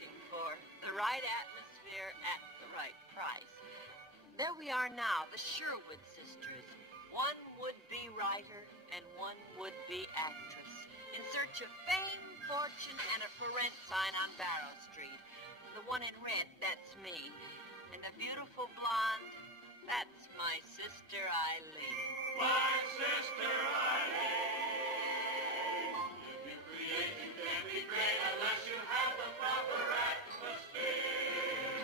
looking for. The right atmosphere at the right price. There we are now, the Sherwood sisters. One would-be writer and one would-be actress. In search of fame, fortune, and a for rent sign on Barrow Street. The one in red, that's me. And the beautiful blonde, that's my sister Eileen. My sister Eileen. If you create, you can't be great unless you have the proper atmosphere.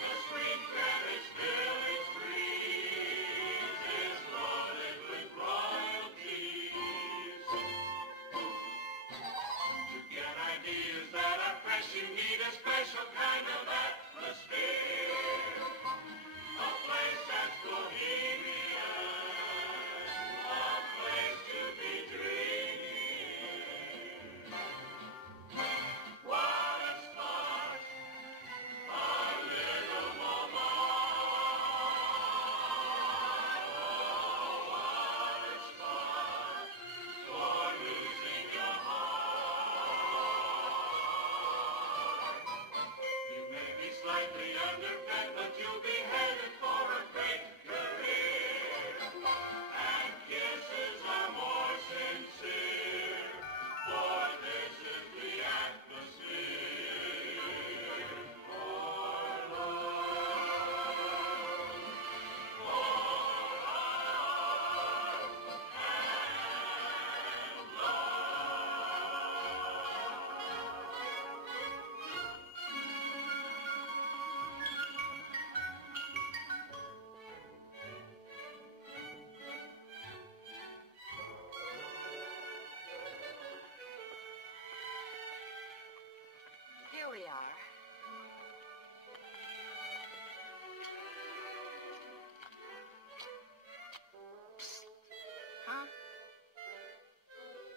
The spring cabbage village breeze is loaded with royalties. To get ideas that are fresh, you need a special kind of atmosphere. A place that's bohemian, a place to be dreaming. What a start, a little moment. Oh, what a spark for losing your heart. You may be slightly underfed, but you'll be headed for a great career. And kisses are more sincere, for this is the atmosphere for love, for art and Here we are. Huh?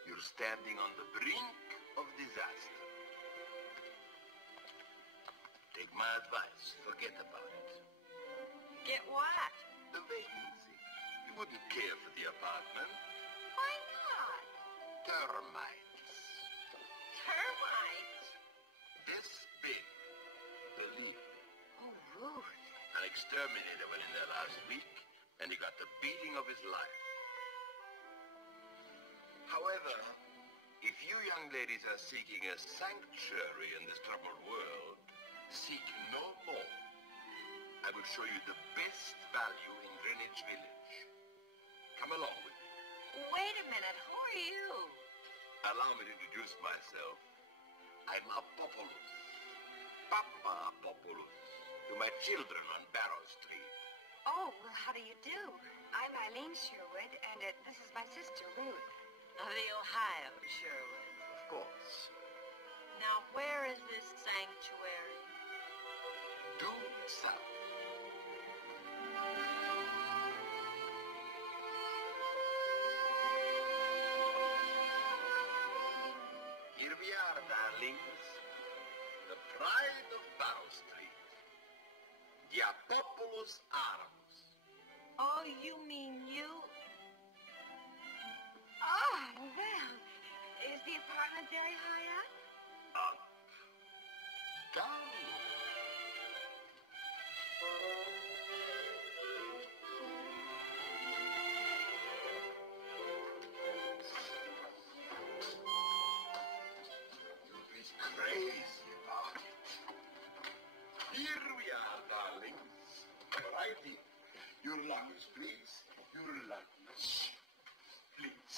You're standing on the brink of disaster. Take my advice. Forget about it. Get what? The vacancy. You wouldn't care for the apartment. Why not? Termites. Termites? This big. Believe me. Oh, Ruth. An exterminator went in there last week, and he got the beating of his life. However, if you young ladies are seeking a sanctuary in this troubled world, seek no more. I will show you the best value in Greenwich Village. Come along with me. Wait a minute. Who are you? Allow me to introduce myself. I'm Apopoulos. Papa Apopoulos. To my children on Barrow Street. Oh, well, how do you do? I'm Eileen Sherwood, and this is my sister, Ruth. Of the Ohio Sherwood. Of course. Now, where is this sanctuary? Due south. Here we are, darlings. The pride of Barrow Street. The Apopoulos Arms. Oh, you mean you? Oh, well, is the apartment very high up? Up. Down. You'll be crazy about it. Here we are, darlings. Right here. Your luggage, please. Your luggage. Please.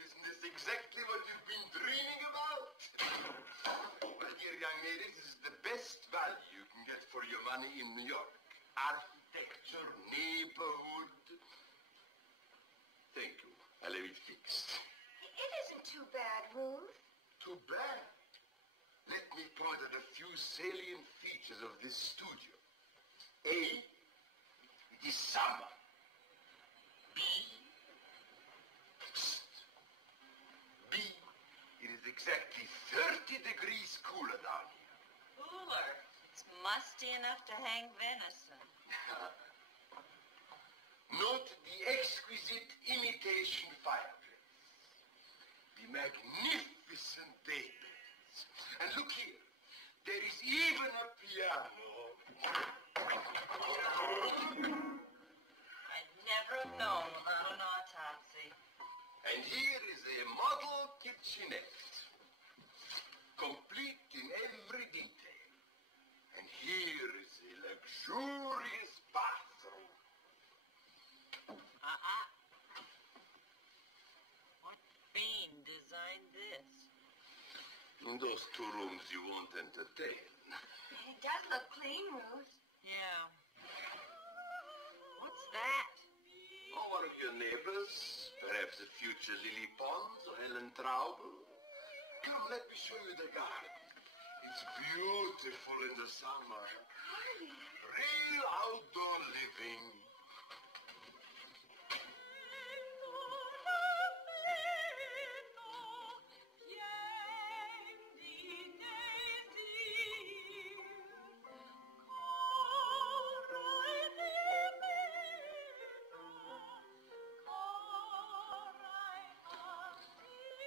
Isn't this exactly what you've been dreaming about? Well, dear young ladies, this is the best value you can get for your money in New York. Architecture, neighborhood. Thank you. I'll leave it fixed. It isn't too bad, Ruth. Too bad. Let me point at a few salient features of this studio. A, it is summer. B, B, it is exactly 30 degrees cooler down here. Cooler. It's musty enough to hang venison. Note the exquisite imitation fireplace. The magnificent magnificent daybeds. And look here, there is even a piano. I'd never have known without an autopsy. And here is a model kitchenette, complete in every detail. And here is a luxurious bathroom. What fiend designed this? In those two rooms you won't entertain. It does look clean, Ruth. Yeah. What's that? Oh, one of your neighbors, perhaps a future Lily Pons or Helen Traubel. Come, let me show you the garden. It's beautiful in the summer. Real outdoor living.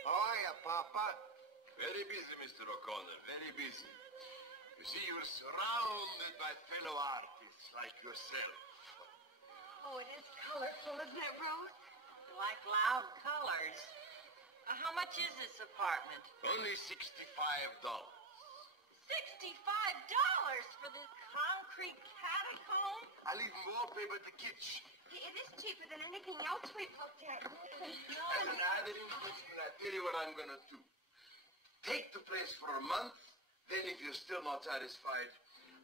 How are you, Papa? Very busy, Mr. O'Connor, very busy. You see, you're surrounded by fellow artists like yourself. Oh, it is colorful, isn't it, Ruth? Like loud colors. How much is this apartment? Only $65. $65 for this concrete catacomb? I'll even wallpaper the kitchen. It is cheaper than anything else we've looked at. Now, I tell you what I'm gonna do. Take the place for a month, then if you're still not satisfied,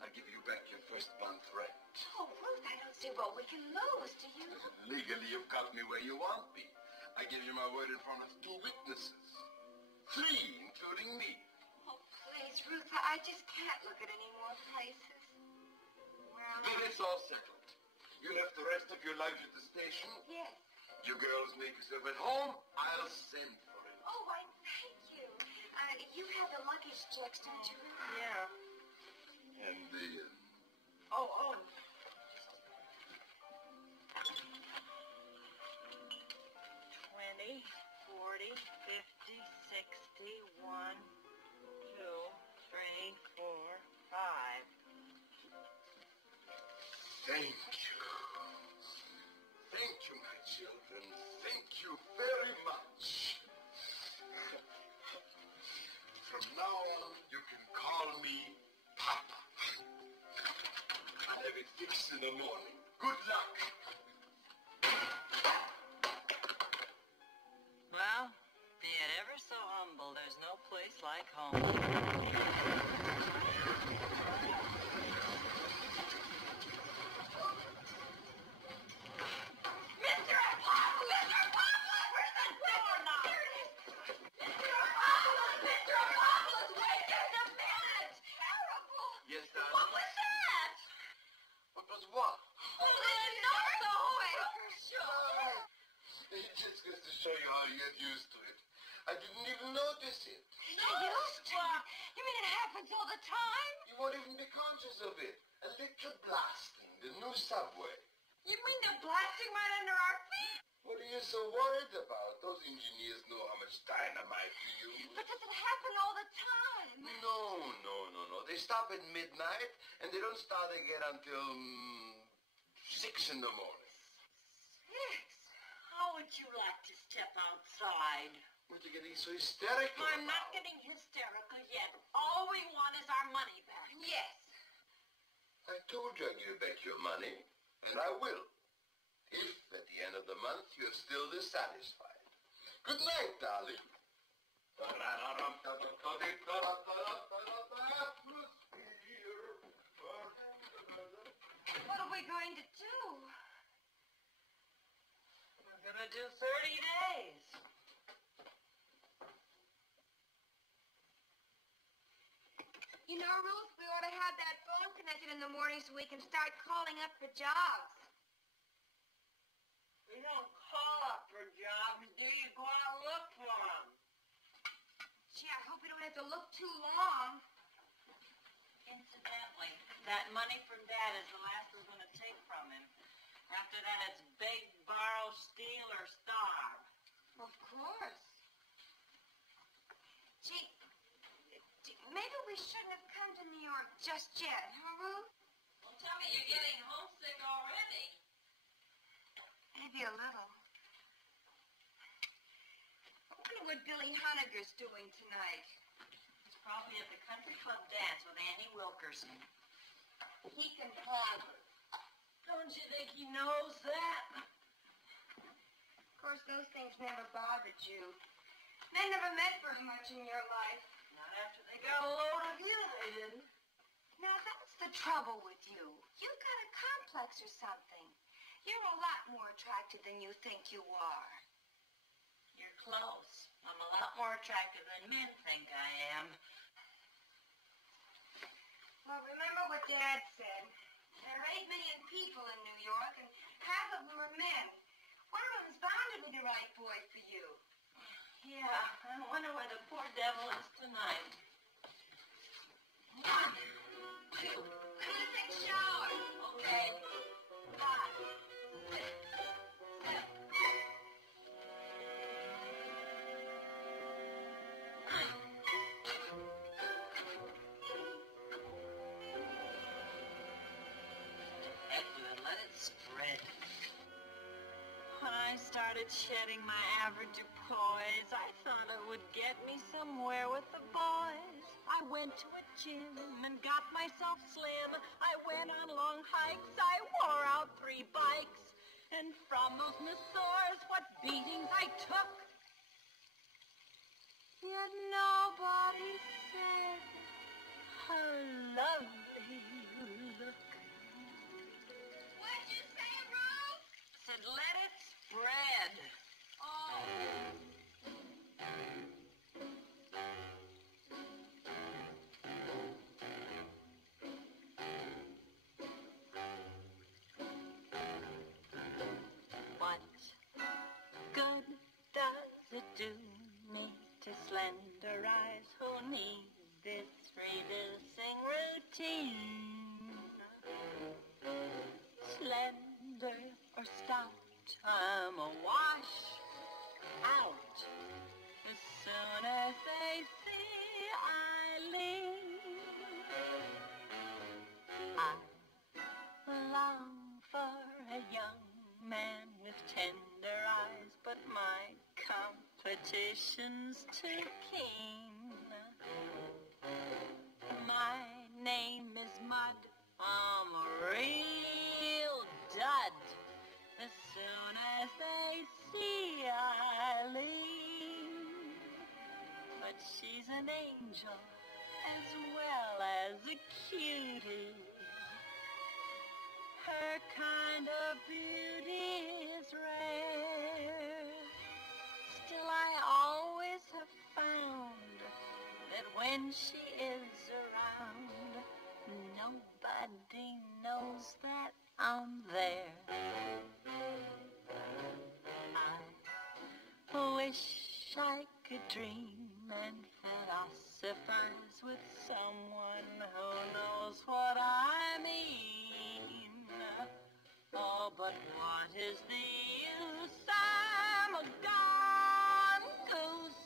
I'll give you back your first month rent. Oh, Ruth, I don't see what we can lose, do you? Legally, you've got me where you want me. I give you my word in front of 2 witnesses. 3, including me. Oh, please, Ruth, I just can't look at any more places. Well, Then it's all settled. You left the rest of your luggage at the station. yes. You girls make yourself at home. I'll send for it. Oh, why, thank you. You have the luggage checks, don't you, Ruth? Yeah. And the... Oh. 20, 40, 50, 60, 1, 2, 3, 4, 5. Thank you. Thank you, my children. Thank you very much. From now on, you can call me Papa. I'll have it fixed in the morning. Good luck. Well, be it ever so humble, there's no place like home. Yes, darling? What was that? What was what? It just goes to show you how you get used to it. I didn't even notice it. Used to it? You mean it happens all the time? You won't even be conscious of it. A little blasting, the new subway. You mean they're blasting right under our feet? What are you so worried about? Those engineers know how much dynamite to use. But does it happen all the time? No. They stop at midnight, and they don't start again until 6 in the morning. How would you like to step outside? What, you're getting so hysterical? I'm not getting hysterical yet. All we want is our money back. Yes. I told you I'd give you back your money, and I will. If at the end of the month you're still dissatisfied. Good night, darling. What are we going to do? We're gonna do 30 days. You know, Ruth, we ought to have that phone connected in the morning so we can start calling up for jobs. You don't call up for jobs, do you? Go out and look for them. Gee, I hope we don't have to look too long. Incidentally, that money from Dad is the last we're going to take from him. After that, it's beg, borrow, steal, or starve. Of course. just yet, huh, Ruth? Well, tell me you're getting homesick already. Maybe a little. I wonder what Billy Honegger's doing tonight. He's probably at the country club dance with Annie Wilkerson. He can have her. Don't you think he knows that? Of course, those things never bothered you. They never meant very much in your life. Not after they got a load of you, they didn't. Now, that's the trouble with you. You've got a complex or something. You're a lot more attractive than you think you are. You're close. I'm a lot more attractive than men think I am. Well, remember what Dad said. There are 8 million people in New York, and half of them are men. One of them's bound to be the right boy for you. Yeah, I wonder where the poor devil is tonight. 1, 2, I'm gonna take a shower. Okay. 5, 6, 7. Heck with it, let it spread. When I started shedding my average of poise, I thought it would get me somewhere with the boys. I went to a gym and got myself slim. I went on long hikes, I wore out 3 bikes. And from those masseurs, what beatings I took. Yet nobody said how lovely you look. What'd you say, Ruth? Said let it spread. Oh. What good does it do me to slenderize? Who needs this reducing routine? Slender or stout, I'm a wash out as soon as they see Eileen. I long for a young man with tender eyes, but my competition's too keen. My name is Mud, I'm a real dud. As soon as they see Eileen, but she's an angel as well as a cutie. Her kind of beauty is rare. Still, I always have found that when she is around, nobody knows that I'm there. I wish I could dream and philosophize with someone who knows what I mean. Oh, but what is the use? I'm a gone goose.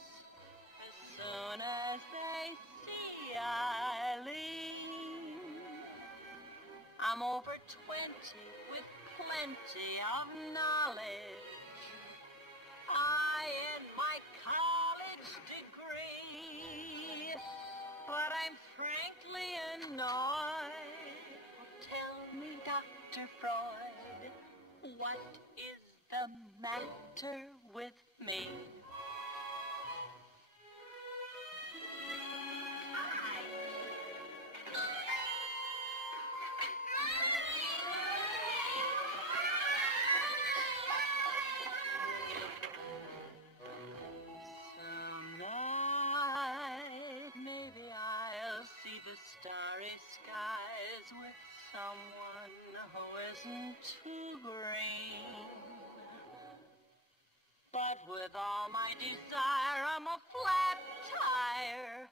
As soon as they see Eileen, I'm over 20 with plenty of knowledge. I and my college degree, but I'm frankly annoyed. Tell me, Dr. Freud, what is the matter with me? Starry skies with someone who isn't too green. But with all my desire, I'm a flat tire.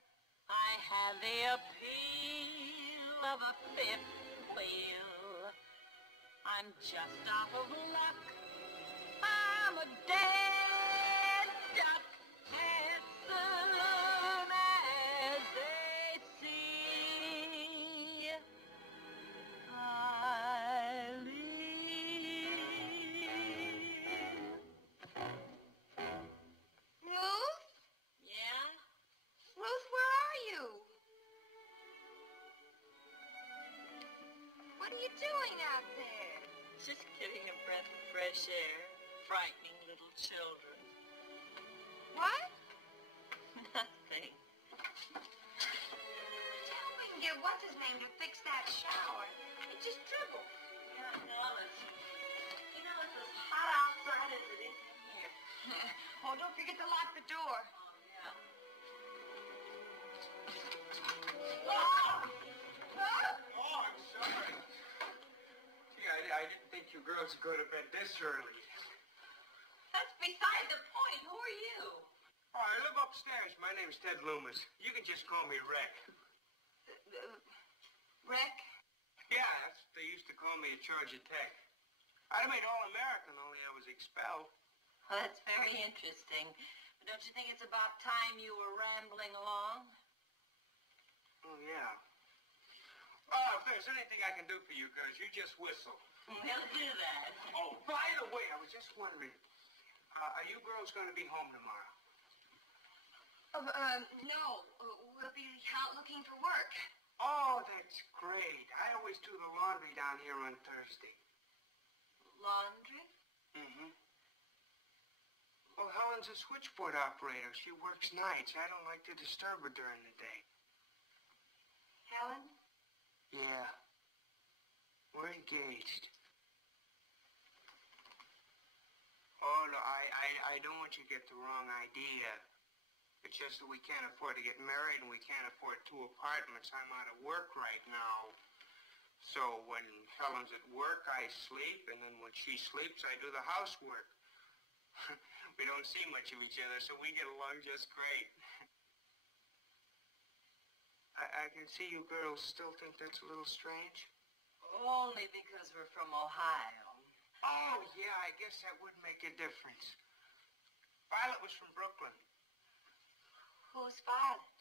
I have the appeal of a fifth wheel. I'm just out of luck. I'm a dead duck. As soon as they see are you doing out there? Just getting a breath of fresh air, frightening little children. What? Nothing. Tell me we can get what's-his-name to fix that shower. It just dribbled. Yeah, no, it's as hot outside as it is in here. Oh, don't forget to lock the door. Oh, yeah. Oh, I'm sorry. Gee, I didn't think you girls would go to bed this early. That's beside the point. Who are you? Oh, I live upstairs. My name's Ted Loomis. You can just call me Rec. Rick? Yeah, that's what they used to call me at Georgia Tech. I'd have made All-American, only I was expelled. Well, that's very interesting. But don't you think it's about time you were rambling along? Oh, yeah. Oh, if there's anything I can do for you girls, you just whistle. We'll do that. Oh, by the way, I was just wondering, are you girls going to be home tomorrow? No. We'll be out looking for work. Oh, that's great. I always do the laundry down here on Thursday. Laundry? Mm-hmm. Well, Helen's a switchboard operator. She works nights. I don't like to disturb her during the day. Helen? Yeah. We're engaged. Oh, no, I don't want you to get the wrong idea. It's just that we can't afford to get married and we can't afford 2 apartments. I'm out of work right now. So when Helen's at work, I sleep, and then when she sleeps, I do the housework. We don't see much of each other, so we get along just great. I can see you girls still think that's a little strange. Only because we're from Ohio. Oh, yeah, I guess that would make a difference. Violet was from Brooklyn. Who's Violet?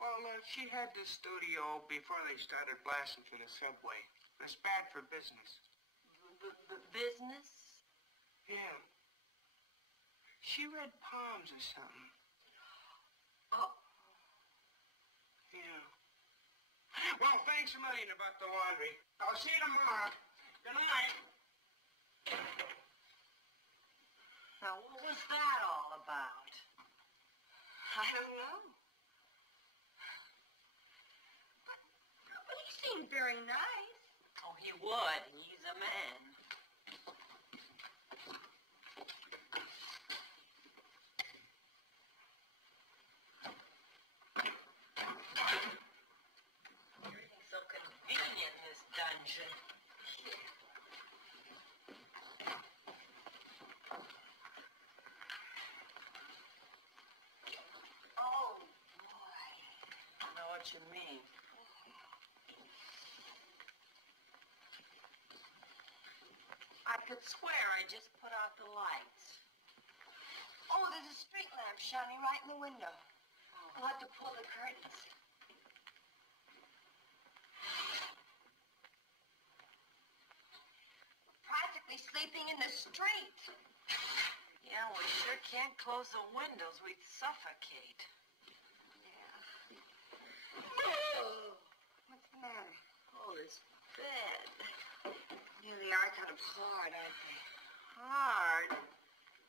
Well, she had this studio before they started blasting for the subway. It's bad for business. Business? Yeah. She read palms or something. Oh. Yeah. Well, thanks a million about the laundry. I'll see you tomorrow. Good night. Now, what was that all about? I don't know. But he seemed very nice. Oh, he would. He's a man. Everything's so convenient in this dungeon. Oh, boy. I know what you mean. I could swear I just put out the lights. Oh, there's a street lamp shining right in the window. I'll have to pull the curtains. We're practically sleeping in the street. Yeah, we sure can't close the windows. We'd suffocate. Oh, what's the matter? Oh, this bed. Yeah, they are kind of hard, aren't they? Hard.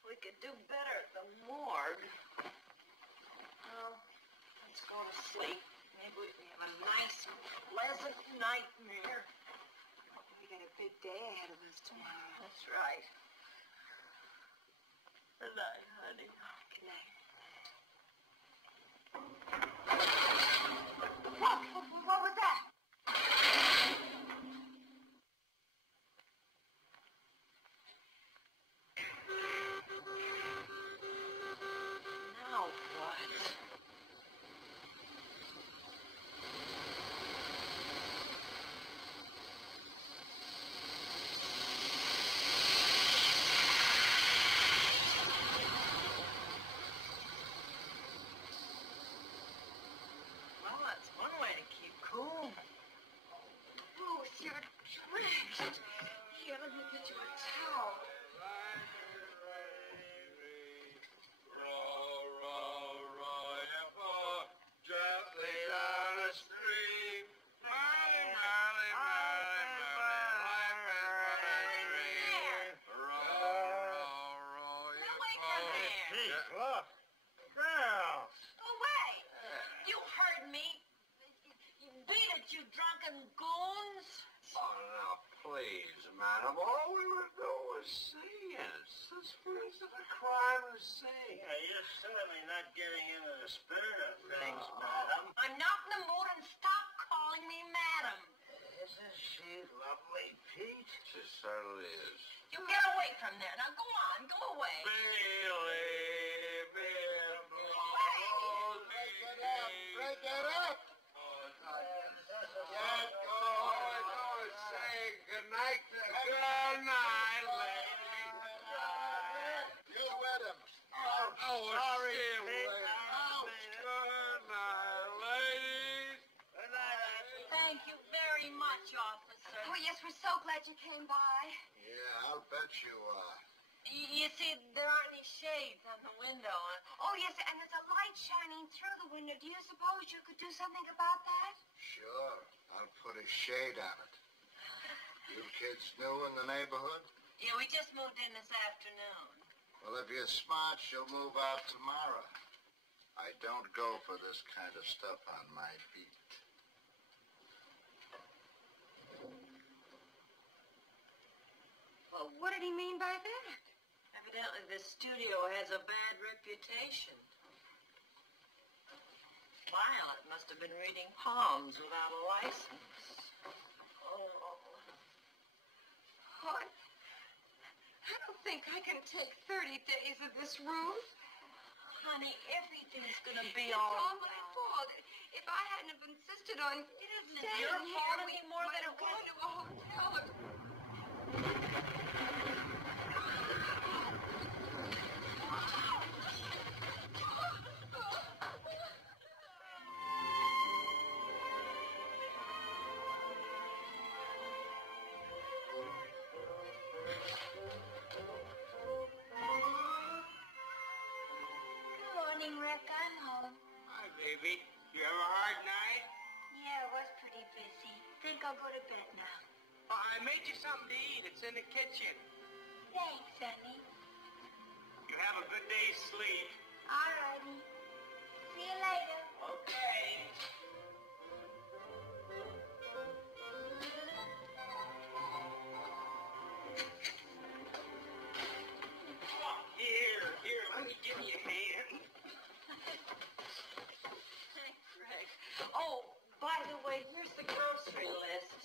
We could do better at the morgue. Well, let's go to sleep. Maybe we can have a nice, pleasant nightmare. We got a big day ahead of us tomorrow. That's right. Good night, honey. Good night. What was that? Now what? madam. All we were doing was singing. Suspense of the crime of singing. Yeah, you're certainly not getting into the spirit of things, madam. I'm not in the mood, and stop calling me madam. Isn't she lovely, Pete? She certainly is. You get away from there. Now go on, go away. Billy, Billy, Break it up! Say goodnight to good night, lady. You with him. Oh, sorry, Pete. Good night, ladies. Thank you very much, officer. Oh, yes, we're so glad you came by. Yeah, I'll bet you are. You see, there aren't any shades on the window. Oh, yes, and there's a light shining through the window. Do you suppose you could do something about that? Sure, I'll put a shade on it. You kids new in the neighborhood? Yeah, we just moved in this afternoon. Well, if you're smart, you'll move out tomorrow. I don't go for this kind of stuff on my beat. Well, what did he mean by that? Evidently, this studio has a bad reputation. Violet must have been reading palms without a license. Oh. What? I don't think I can take 30 days of this room. Honey, everything's gonna be It's all all my fault. If I hadn't have insisted on Isn't it staying your here, fault we any more might than have it gone was? to a hotel. Good morning, Rick. I'm home. Hi, baby. You have a hard night? Yeah, it was pretty busy. Think I'll go to bed now. Oh, I made you something to eat. It's in the kitchen. Thanks, honey. You have a good day's sleep. All righty. See you later. Okay. Here, let me give you a hand. Thanks, Rick. Oh, by the way, here's the grocery list.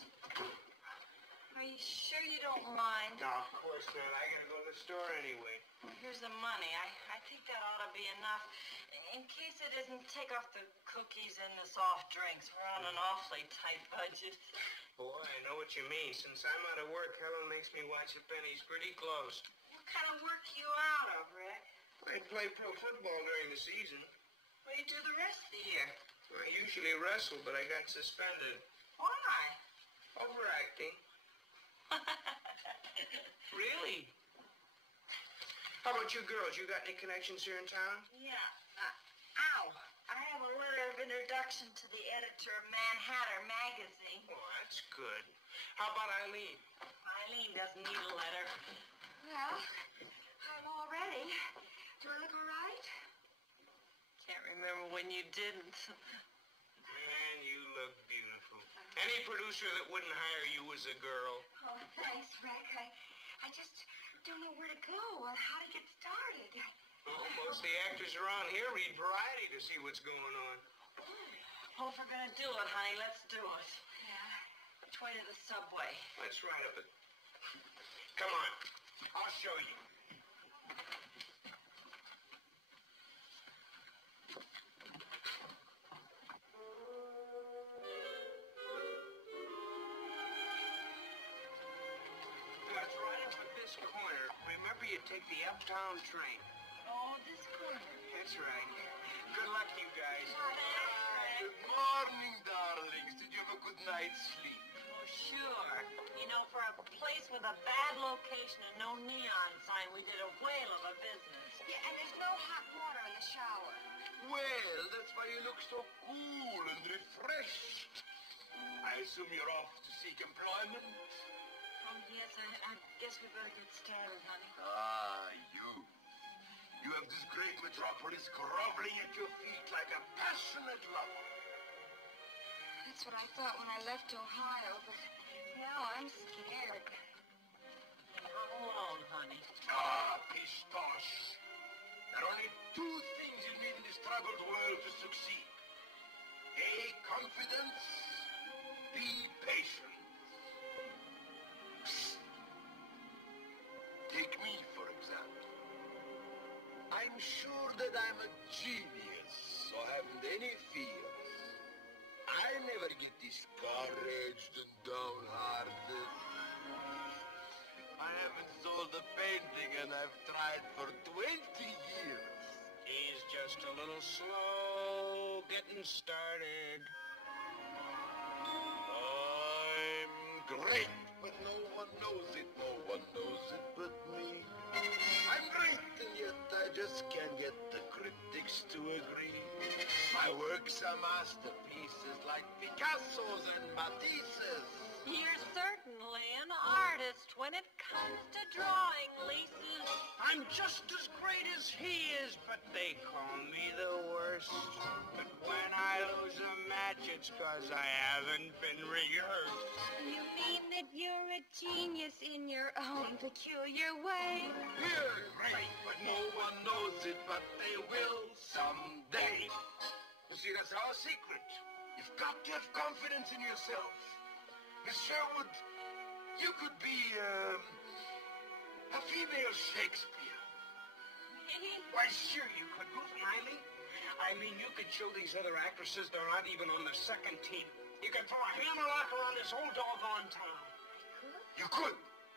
Are you sure you don't mind? No, of course not. I gotta go to the store anyway. Here's the money. I think that ought to be enough. In case it isn't, take off the cookies and the soft drinks. We're on an awfully tight budget. Boy, I know what you mean. Since I'm out of work, Helen makes me watch the pennies pretty close. What kind of work are you out of, Rick? I play pro football during the season. What do you do the rest of the year? I usually wrestle, but I got suspended. Why? Overacting. Really? How about you girls? You got any connections here in town? Yeah. Ow. I have a letter of introduction to the editor of Manhattan magazine. Oh, that's good. How about Eileen? Eileen doesn't need a letter. Well, I'm all ready. Do I look all right? Can't remember when you didn't. Man, you look beautiful. Any producer that wouldn't hire you as a girl. Oh, thanks, Rick. I just don't know where to go or how to get started. Oh, most of the actors around here read Variety to see what's going on. Well, if we're gonna do it, honey, let's do it. Yeah. Which way to the subway? Let's ride up it. Come on. I'll show you. Let's ride up at this corner. Remember, you take the uptown train. Oh, this corner. That's right. Good luck, you guys. Good morning, darlings. Did you have a good night's sleep? Oh, sure. You know, for a place with a bad location and no neon sign, we did a whale of a business. Yeah, and there's no hot water in the shower. Well, that's why you look so cool and refreshed. I assume you're off to seek employment? Oh, yes, I guess we better get started, honey. Ah, you. You have this great metropolis groveling at your feet like a passionate lover. That's what I thought when I left Ohio, but now I'm scared. come along, honey. Ah, pistoche. There are only two things you need in this troubled world to succeed. A, confidence. B, patience. Psst. Take me, for example. I'm sure that I'm a genius, so I haven't any fears. I never get discouraged and downhearted. I haven't sold a painting and I've tried for 20 years. He's just a little slow getting started. I'm great, but no one knows it. No one knows it but me. I'm great, and yet I just can't get the critics to agree. My works are masterpieces like Picasso's and Matisse's. You're certainly an artist when it comes to drawing, Lisa's. I'm just as great as he is, but they call me the worst. But when I lose a match, it's 'cause I haven't been rehearsed. You mean that you're a genius in your own peculiar way? We're great, but no one knows it, but they will someday. You see, that's our secret. You've got to have confidence in yourself. Miss Sherwood, you could be, a female Shakespeare. Why, sure you could, Ruth and Eileen. Eileen, you could show these other actresses they're not even on the second team. You could throw a hammerlock around this whole doggone town. You could,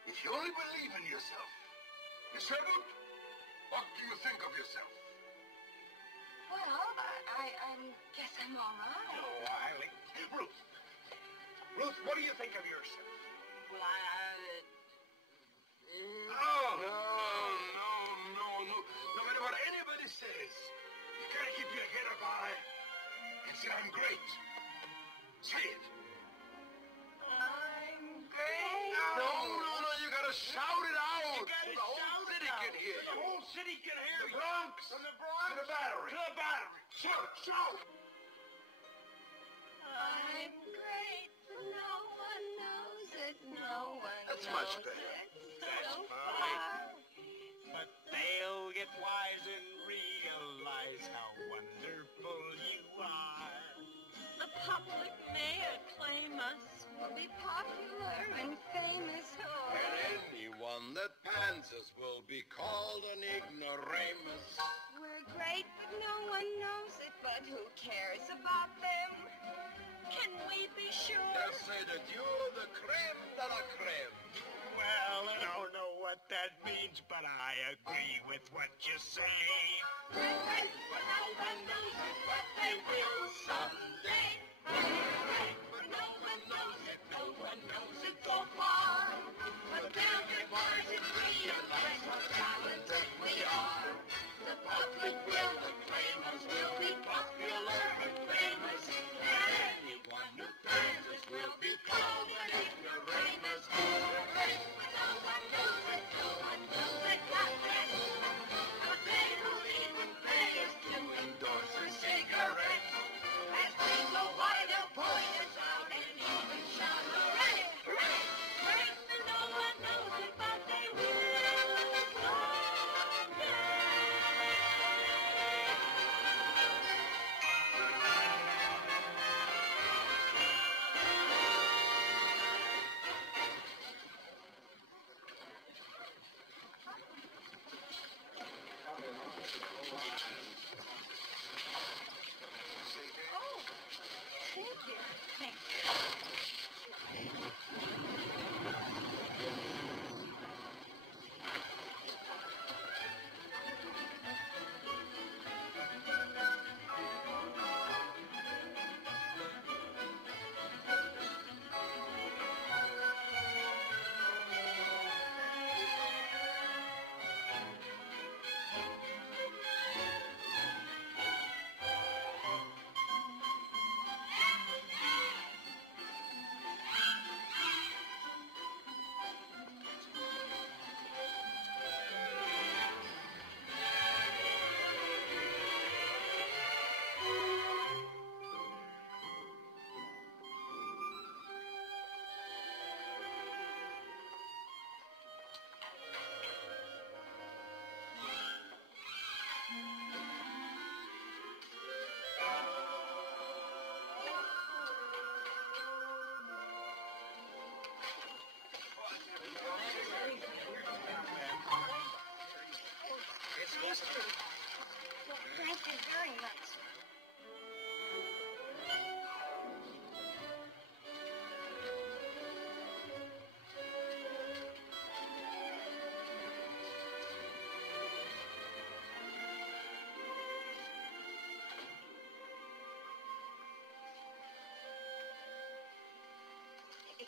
if you only believe in yourself. Miss Sherwood, what do you think of yourself? Well, I guess I'm all right. Oh, Eileen. Ruth, what do you think of yourself? Well, No. No matter what anybody says, you gotta keep your head up high and say, I'm great. Say it. I'm great. No, you gotta shout it out. You gotta The whole shout city it out. can hear The you. whole city can hear The you. Bronx. From the Bronx To the Battery. to the Battery. Shout. I'm great, but no one knows it. No one That's knows much better. it. That's So fine. far. But they'll get wise and realize how wonderful you are. the public may acclaim us. We'll be popular and famous. Oh. And anyone that pans us will be called an ignoramus. We're great, but no one knows it. But who cares about them? Can we be sure? They'll say that you're the creme de la creme. Well, I don't know what that means, but I agree with what you say. But no one knows it, but they will someday. But no one knows it, no one knows it so far. But they'll get wise and realize how talented we are. The public will acclaim us, will be popular and famous. And anyone who fans us will be called an ignoramus. We're great, but no one knows it, no one knows it, not that. But they will even pay us to endorse or say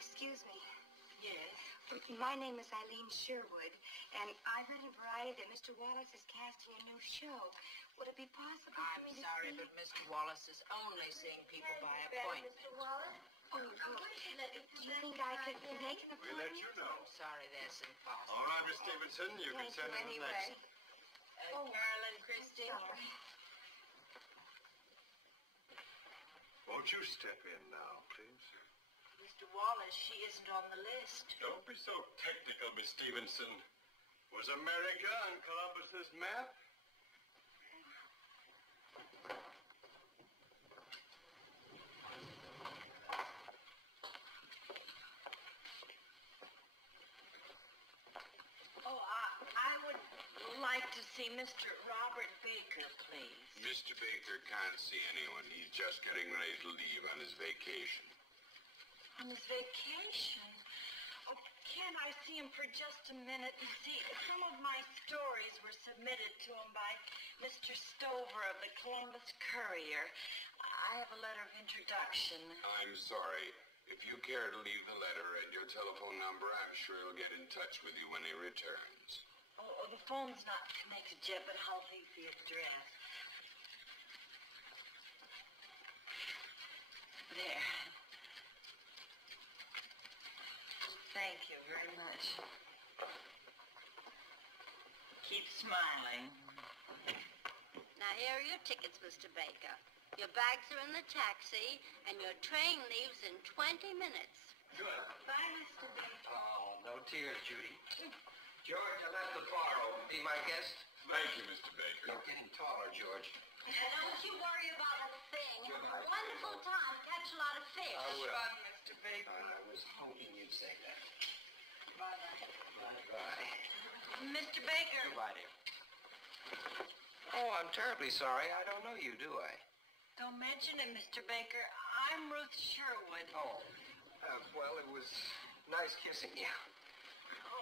Excuse me. Yes? My name is Eileen Sherwood, and I read in Variety that Mr. Wallace is casting a new show. Would it be possible for I'm me to sorry, see... but Mr. Wallace is only seeing people by appointment. Mr. Wallace? Oh, do you think I could make an appointment? We'll let you know. I'm sorry, that's impossible. All right, Miss Stevenson, you can Thank send you in anyway. next. Carolyn Christie. Sorry. Won't you step in now, please? Mr. Wallace, she isn't on the list. Don't be so technical, Miss Stevenson. Was America on Columbus's map? Oh, I would like to see Mr. Robert Baker, please. Mr. Baker can't see anyone. He's just getting ready to leave on his vacation. On his vacation? Oh, can I see him for just a minute? You see, some of my stories were submitted to him by Mr. Stover of the Columbus Courier. I have a letter of introduction. I'm sorry. If you care to leave the letter and your telephone number, I'm sure he'll get in touch with you when he returns. Oh, the phone's not connected yet, but I'll leave the address. There. Thank you very much. Keep smiling. Now, here are your tickets, Mr. Baker. Your bags are in the taxi, and your train leaves in 20 minutes. Good. Bye, Mr. Baker. Oh, no tears, Judy. George, I left the bar open. Be my guest? Thank you, Mr. Baker. You're getting taller, George. Don't you worry about a thing. Wonderful time. Catch a lot of fish. I will. Bye, Mr. Baker. I was hoping you'd say that. Bye-bye. Bye-bye. Mr. Baker. Goodbye, dear. Oh, I'm terribly sorry. I don't know you, do I? Don't mention it, Mr. Baker. I'm Ruth Sherwood. Oh, well, it was nice kissing you.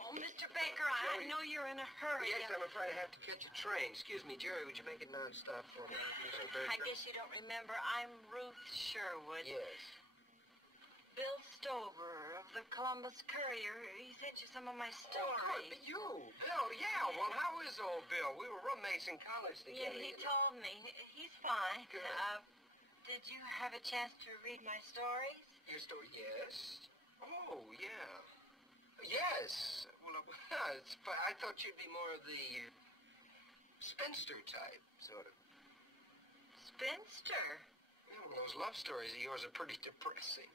Oh, Mr. Baker, I know you're in a hurry. Yes, I'm afraid I have to catch a train. Excuse me, Jerry, would you make it non-stop for me, Mr. Baker? I guess you don't remember. I'm Ruth Sherwood. Yes. Bill Stover of the Columbus Courier. He sent you some of my Oh, stories. good. You, Bill, yeah. Well, how is old Bill? We were roommates in college Yeah, together. he you know. told me. He's fine. Good. Did you have a chance to read my stories? Your story? Yes. Oh, yeah. Yes. Well, but I thought you'd be more of the spinster type, sort of. Spinster? You know, those love stories of yours are pretty depressing.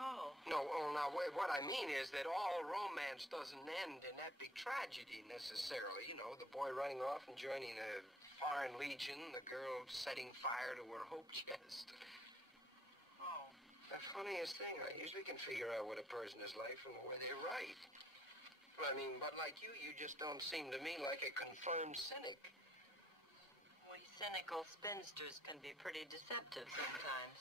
Oh. No, oh, now, what I mean is that all romance doesn't end in epic tragedy, necessarily. You know, the boy running off and joining a foreign legion, the girl setting fire to her hope chest. Oh. The funniest thing, I usually can figure out what a person is like from the way they write. I mean, but like you just don't seem to me like a confirmed cynic. We cynical spinsters can be pretty deceptive sometimes.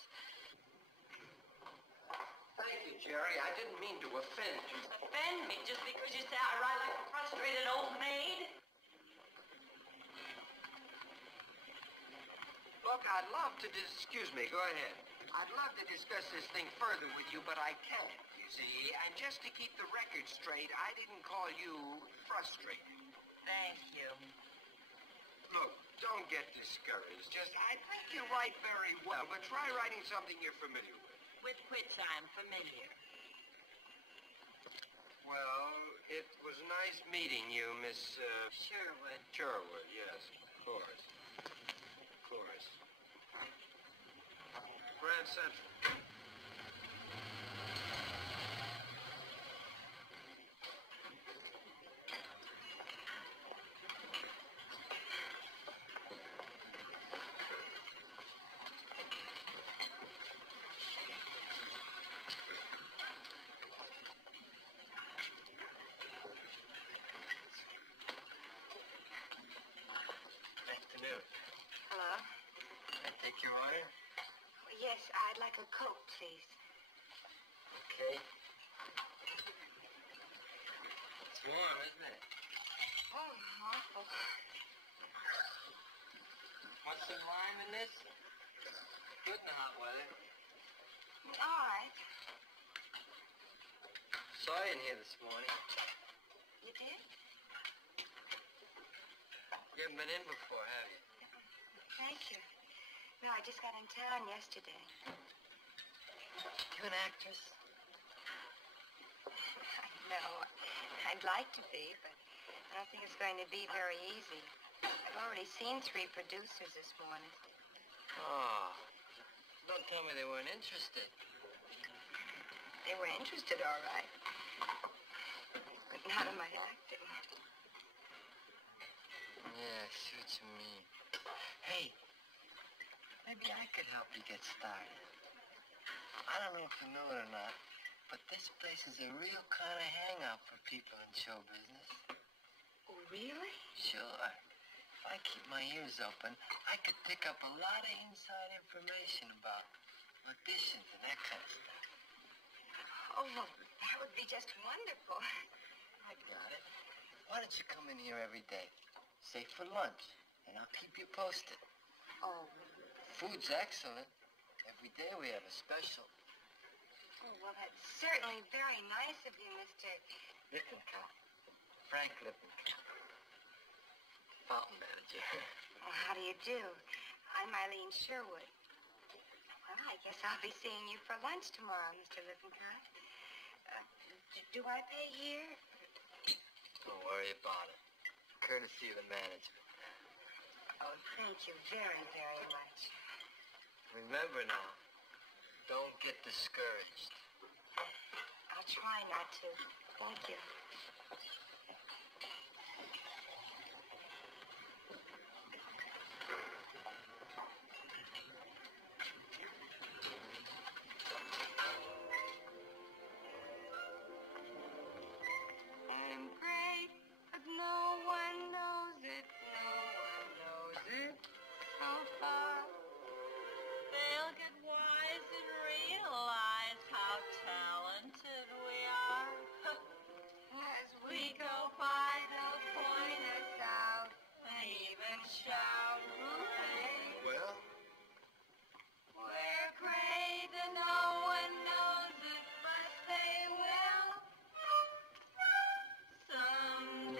Thank you, Jerry. I didn't mean to offend you. Offend me just because you say I write like a frustrated old maid? Look, I'd love to excuse me, go ahead. I'd love to discuss this thing further with you, but I can't, you see. And just to keep the record straight, I didn't call you frustrated. Thank you. Look, don't get discouraged. I think you write very well, but try writing something you're familiar with. With which I'm familiar. Well, it was nice meeting you, Miss, Sherwood. Sherwood, yes, of course. Of course. Grand Central. Afternoon. Hello? I take your order? Yes, I'd like a Coke, please. Okay. It's warm, isn't it? Oh, awful. Want some lime in this? Good in the hot weather. All right. Saw you in here this morning. You did? You haven't been in before, have you? Thank you. No, I just got in town yesterday. You an actress? No, I'd like to be, but I don't think it's going to be very easy. I've already seen 3 producers this morning. Oh. Don't tell me they weren't interested. They were interested, all right. But not in my acting. Yeah, I see what you mean. Hey, maybe I could help you get started. I don't know if you know it or not, but this place is a real kind of hangout for people in show business. Oh, really? Sure. If I keep my ears open, I could pick up a lot of inside information about auditions and that kind of stuff. Oh, well, that would be just wonderful. I got it. Why don't you come in here every day? Say for lunch, and I'll keep you posted. Oh. Food's excellent. Every day we have a special. Oh, well, that's certainly very nice of you, Mr. Lippincott. Frank Lippincott. Fountain manager. Oh, how do you do? I'm Eileen Sherwood. Well, I guess I'll be seeing you for lunch tomorrow, Mr. Lippincott. Do I pay here? Don't worry about it. Courtesy of the management. Oh, thank you very, very much. Remember now, don't get discouraged. I'll try not to. Thank you. I'm great, but no one knows it. No one knows it so far. They'll get wise and realize how talented we are. As we go by, they'll point us out and even shout, hooray. Well, We're great and no one knows it, but they will someday.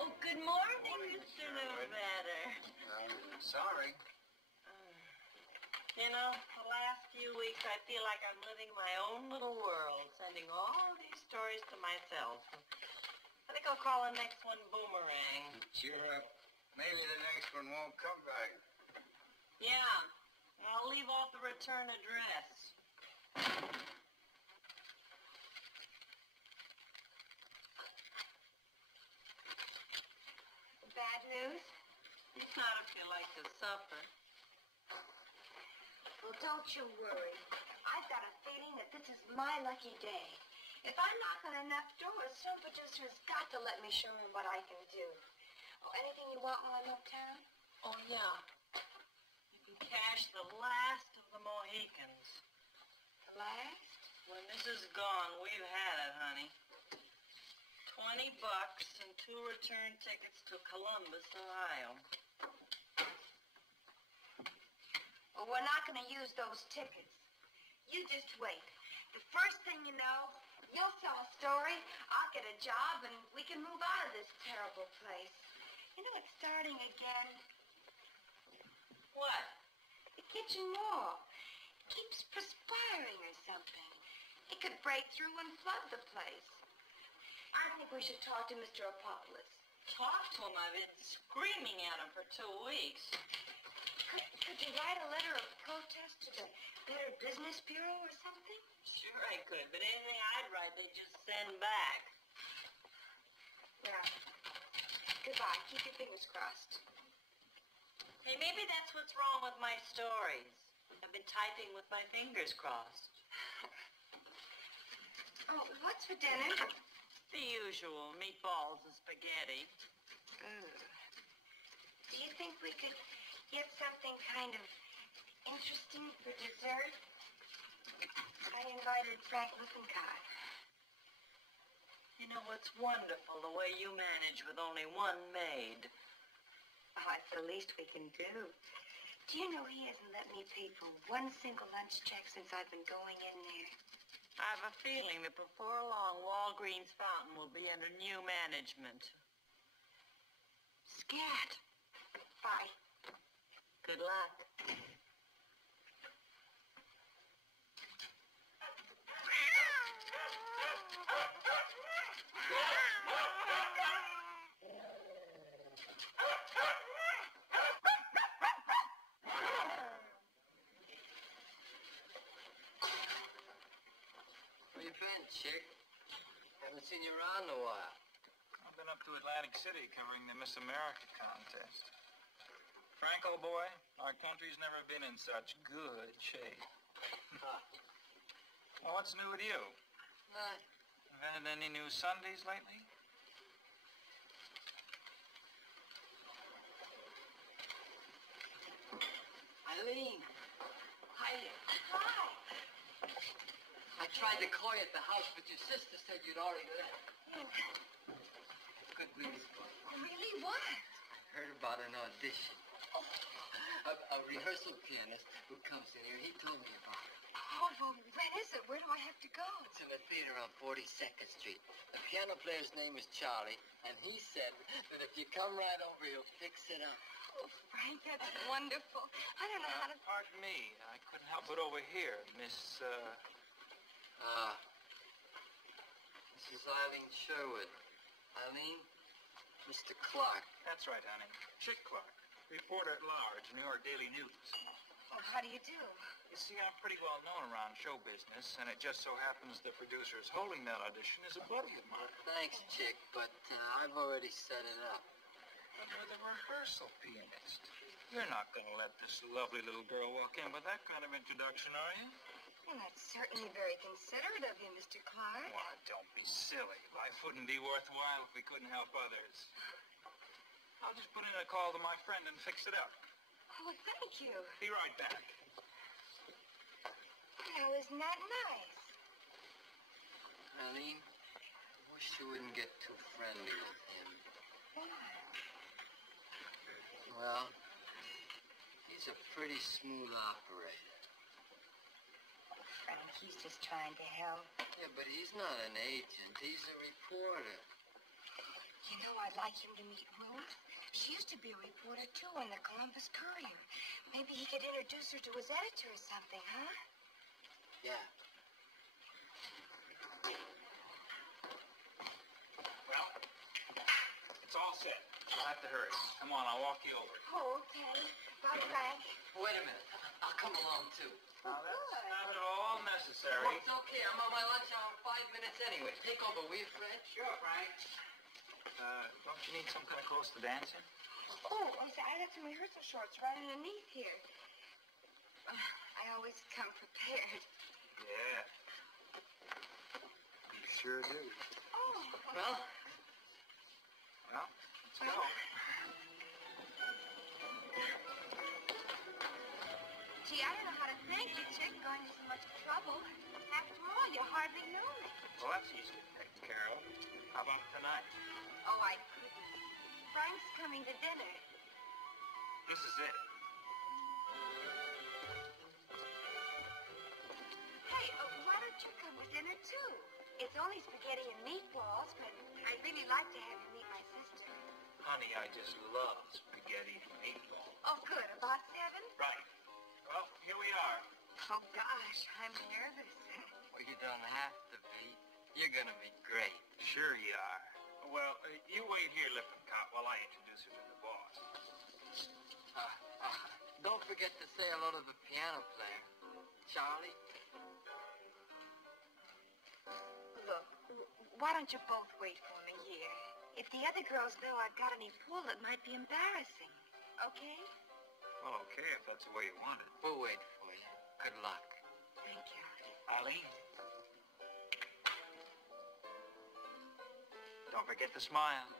Oh, good morning, Mr. Newbetter. Sorry. You know, the last few weeks I feel like I'm living my own little world, sending all these stories to myself. I think I'll call the next one Boomerang. Cheer up. Maybe the next one won't come back. Yeah, I'll leave off the return address. Bad news? Not if you like to suffer. Well, don't you worry. I've got a feeling that this is my lucky day. If I knock on enough doors, some producer has got to let me show him what I can do. Oh, anything you want while I'm uptown? Oh, yeah. You can cash the last of the Mohicans. The last? When this is gone, we've had it, honey. $20 and 2 return tickets to Columbus, Ohio. Well, we're not going to use those tickets. You just wait. The first thing you know, you'll sell a story, I'll get a job, and we can move out of this terrible place. You know, it's starting again. What? The kitchen wall. It keeps perspiring or something. It could break through and flood the place. I think we should talk to Mr. Apopoulos. Talk to him. I've been screaming at him for 2 weeks. Could you write a letter of protest to the Better Business Bureau or something? Sure I could, but anything I'd write, they'd just send back. Yeah. Goodbye. Keep your fingers crossed. Hey, maybe that's what's wrong with my stories. I've been typing with my fingers crossed. Oh, what's for dinner? The usual, meatballs and spaghetti. Do you think we could get something kind of interesting for dessert? I invited Frank Lippincott. You know, it's wonderful the way you manage with only one maid. Oh, it's the least we can do. Do you know he hasn't let me pay for one single lunch check since I've been going in there? I have a feeling that before long, Walgreens Fountain will be under new management. Scat. Bye. Good luck. Where you been, chick? Haven't seen you around in a while. I've been up to Atlantic City covering the Miss America contest. Frank, old boy, our country's never been in such good shape. Well, what's new with you? Have had any new Sundays lately? Eileen. Hi. Hi. I tried to call you at the house, but your sister said you'd already left. Good news. Really? What? I heard about an audition. A rehearsal pianist who comes in here, he told me about it. Oh, well, when is it? Where do I have to go? It's in a theater on 42nd Street. The piano player's name is Charlie, and he said that if you come right over, he'll fix it up. Oh, Frank, that's wonderful. I don't know how to... Pardon me. I couldn't help but overhear. Miss, This is Eileen Sherwood. Eileen, Mr. Clark. That's right, honey. Chick Clark. Reporter at large, New York Daily News. Oh, how do you do? You see, I'm pretty well known around show business, and it just so happens the producer who's holding that audition is a buddy of mine. Thanks, Chick, but I've already set it up. But you're the rehearsal pianist. You're not going to let this lovely little girl walk in with that kind of introduction, are you? Well, that's certainly very considerate of you, Mr. Clark. Why, don't be silly. Life wouldn't be worthwhile if we couldn't help others. I'll just put in a call to my friend and fix it up. Oh, thank you. Be right back. Well, isn't that nice? Eileen, I wish you wouldn't get too friendly with him. Why? Well, he's a pretty smooth operator. Frank, he's just trying to help. Yeah, but he's not an agent. He's a reporter. You know, I'd like him to meet Ruth. She used to be a reporter, too, in the Columbus Courier. Maybe he could introduce her to his editor or something, huh? Yeah. Well, it's all set. I'll have to hurry. Come on, I'll walk you over. Oh, okay. Bye, Frank. Wait a minute. I'll come along, too. Now, that's good. not at all necessary. Oh, it's okay. I'm on my lunch hour in 5 minutes anyway. Take over, will you, Fred? Sure, Frank. Don't you need some kind of clothes to dance in? Oh, I got some rehearsal shorts right underneath here. I always come prepared. Yeah. You sure do. Oh. Well, Let's go. Gee, I don't know how to thank you, Chick, going to so much trouble. After all, you hardly know me. Well, that's easy to take care of. How about tonight? Oh, I couldn't. Frank's coming to dinner. This is it. Hey, why don't you come to dinner, too? It's only spaghetti and meatballs, but I'd really like to have you meet my sister. Honey, I just love spaghetti and meatballs. Oh, good. About 7? Right. Well, here we are. Oh, gosh, I'm nervous. well, you don't have to be. You're going to be great. Sure you are. Well, you wait here, Lippincott, while I introduce you to the boss. Don't forget to say hello to the piano player. Charlie? Look, why don't you both wait for me here? If the other girls know I've got any pull, it might be embarrassing. Okay? Well, okay, if that's the way you want it. We'll wait for you. Good luck. Thank you. Eileen? Don't forget to smile.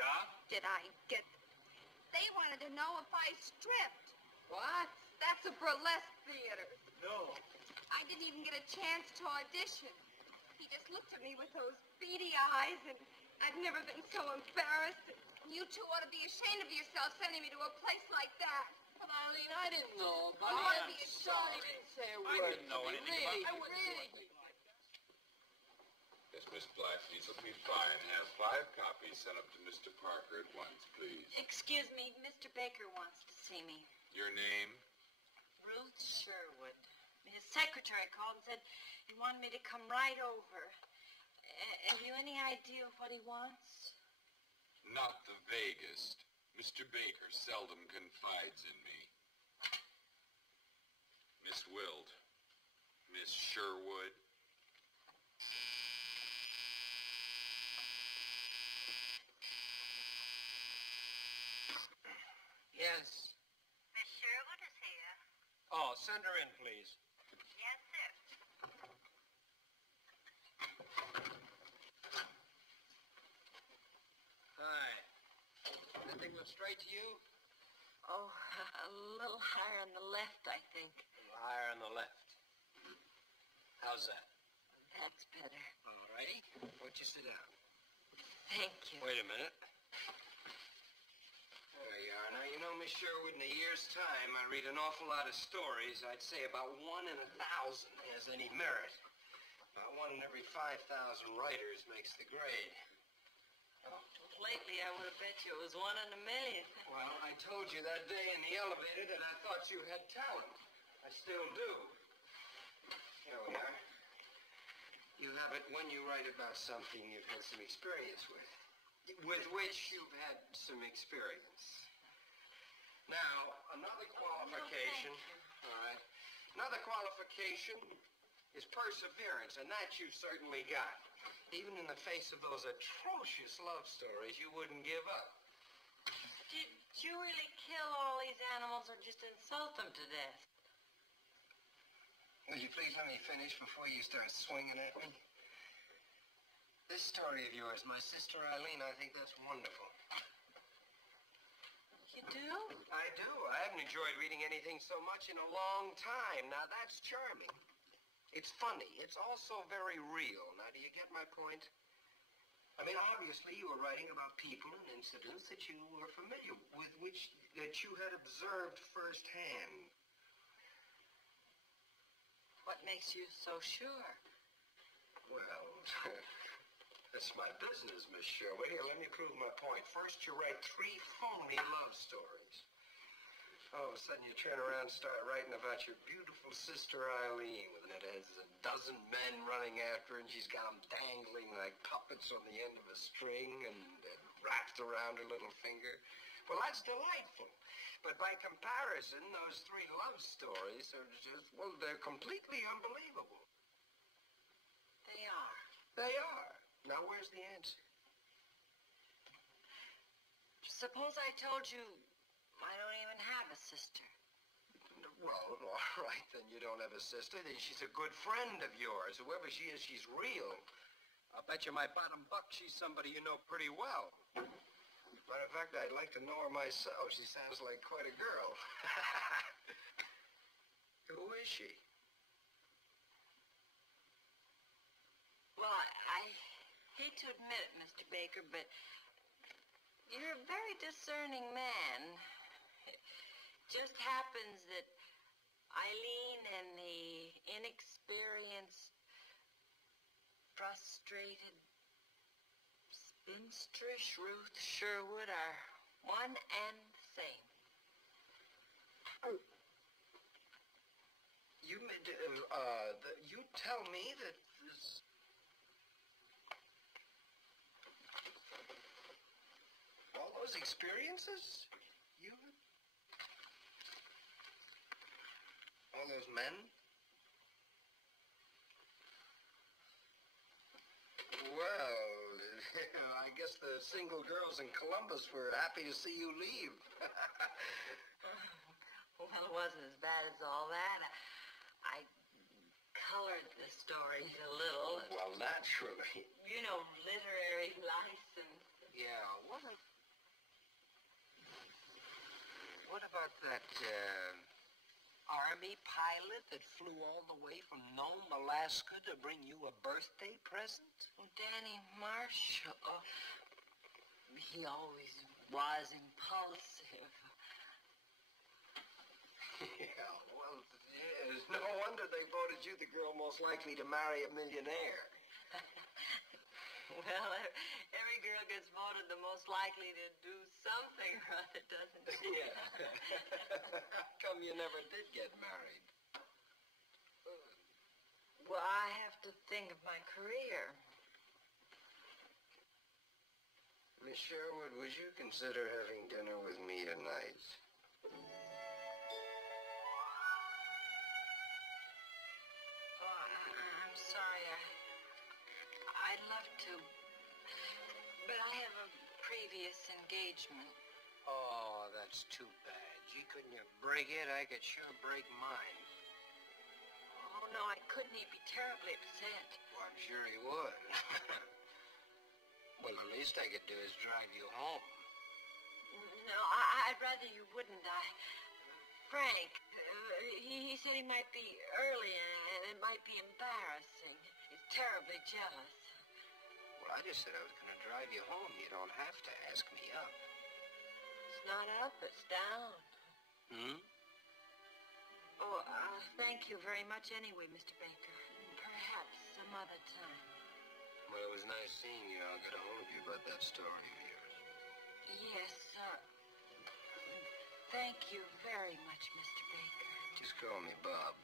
job? Did I get... They wanted to know if I stripped. What? That's a burlesque theater. No. I didn't even get a chance to audition. He just looked at me with those beady eyes, and I've never been so embarrassed. You two ought to be ashamed of yourself sending me to a place like that. But, Eileen, I didn't know. Well, you ought to be ashamed. I didn't say a I word. didn't know anything Really, about that. really. Yes, Miss Blythe, these will be fine. Have 5 copies sent up to Mr. Parker at once, please. Excuse me, Mr. Baker wants to see me. Your name? Ruth Sherwood. His secretary called and said he wanted me to come right over. Have you any idea of what he wants? Not the vaguest. Mr. Baker seldom confides in me. Miss Wild. Miss Sherwood. Yes. Miss Sherwood is here. Oh, send her in, please. Yes, sir. Hi. Anything look straight to you? Oh, a little higher on the left, I think. A little higher on the left. How's that? That's better. All righty. Why don't you sit down? Thank you. Wait a minute. There you are. Now, you know, Miss Sherwood, in a year's time, I read an awful lot of stories. I'd say about 1 in 1,000 has any merit. About 1 in every 5,000 writers makes the grade. Lately, I would have bet you it was 1 in a million. Well, I told you that day in the elevator that I thought you had talent. I still do. Here we are. You have it when you write about something you've had some experience with which you've had some experience. Now, another qualification. All right. Another qualification is perseverance, and that you've certainly got. Even in the face of those atrocious love stories, you wouldn't give up. Did you really kill all these animals or just insult them to death? Will you please let me finish before you start swinging at me? This story of yours, my sister Eileen, I think that's wonderful. You do? I do. I haven't enjoyed reading anything so much in a long time. Now, that's charming. It's funny. It's also very real. Now, do you get my point? I mean, obviously, you were writing about people and incidents that you were familiar with, that you had observed firsthand. What makes you so sure? Well, that's my business, Miss Sherwood. Here, let me prove my point. First, you write 3 phony love stories. All of a sudden, you turn around and start writing about your beautiful sister Eileen, that has a dozen men running after her, and she's got them dangling like puppets on the end of a string and wrapped around her little finger. Well, that's delightful. But by comparison, those 3 love stories are just, well, they're completely unbelievable. They are. They are. Now, where's the answer? Suppose I told you I don't even have a sister. Well, all right, then you don't have a sister. Then she's a good friend of yours. Whoever she is, she's real. I'll bet you my bottom buck she's somebody you know pretty well. Matter of fact, I'd like to know her myself. She sounds like quite a girl. Who is she? Well, I hate to admit it, Mr. Baker, but you're a very discerning man. It just happens that Eileen and the inexperienced, frustrated, spinsterish Ruth Sherwood are one and the same. You tell me that this... all those experiences? You... all those men? Well, I guess the single girls in Columbus were happy to see you leave. Well, it wasn't as bad as all that. I colored the stories a little. Well, naturally. You know, literary license. Yeah, What about that, Army pilot that flew all the way from Nome, Alaska to bring you a birthday present? Oh, Danny Marshall. Oh, he always was impulsive. Yeah, well, it's no wonder they voted you the girl most likely to marry a millionaire. Well, every girl gets voted the most likely to do something or other, doesn't she? Yeah. How come you never did get married? Well, I have to think of my career. Miss Sherwood, would you consider having dinner with me tonight? Oh, I'm sorry. I'd love to, but I have a previous engagement. Oh, that's too bad. Gee, couldn't you break it? I could sure break mine. Oh, no, I couldn't. He'd be terribly upset. Well, I'm sure he would. Well, the least I could do is drive you home. No, I'd rather you wouldn't. Frank, he said he might be early and it might be embarrassing. He's terribly jealous. Well, I just said I was going to drive you home. You don't have to ask me up. It's not up, it's down. Hmm? Oh, thank you very much anyway, Mr. Baker. Perhaps some other time. Well, it was nice seeing you. I'll get a hold of you about that story of yours. Yes, sir. Thank you very much, Mr. Baker. Just call me Bob.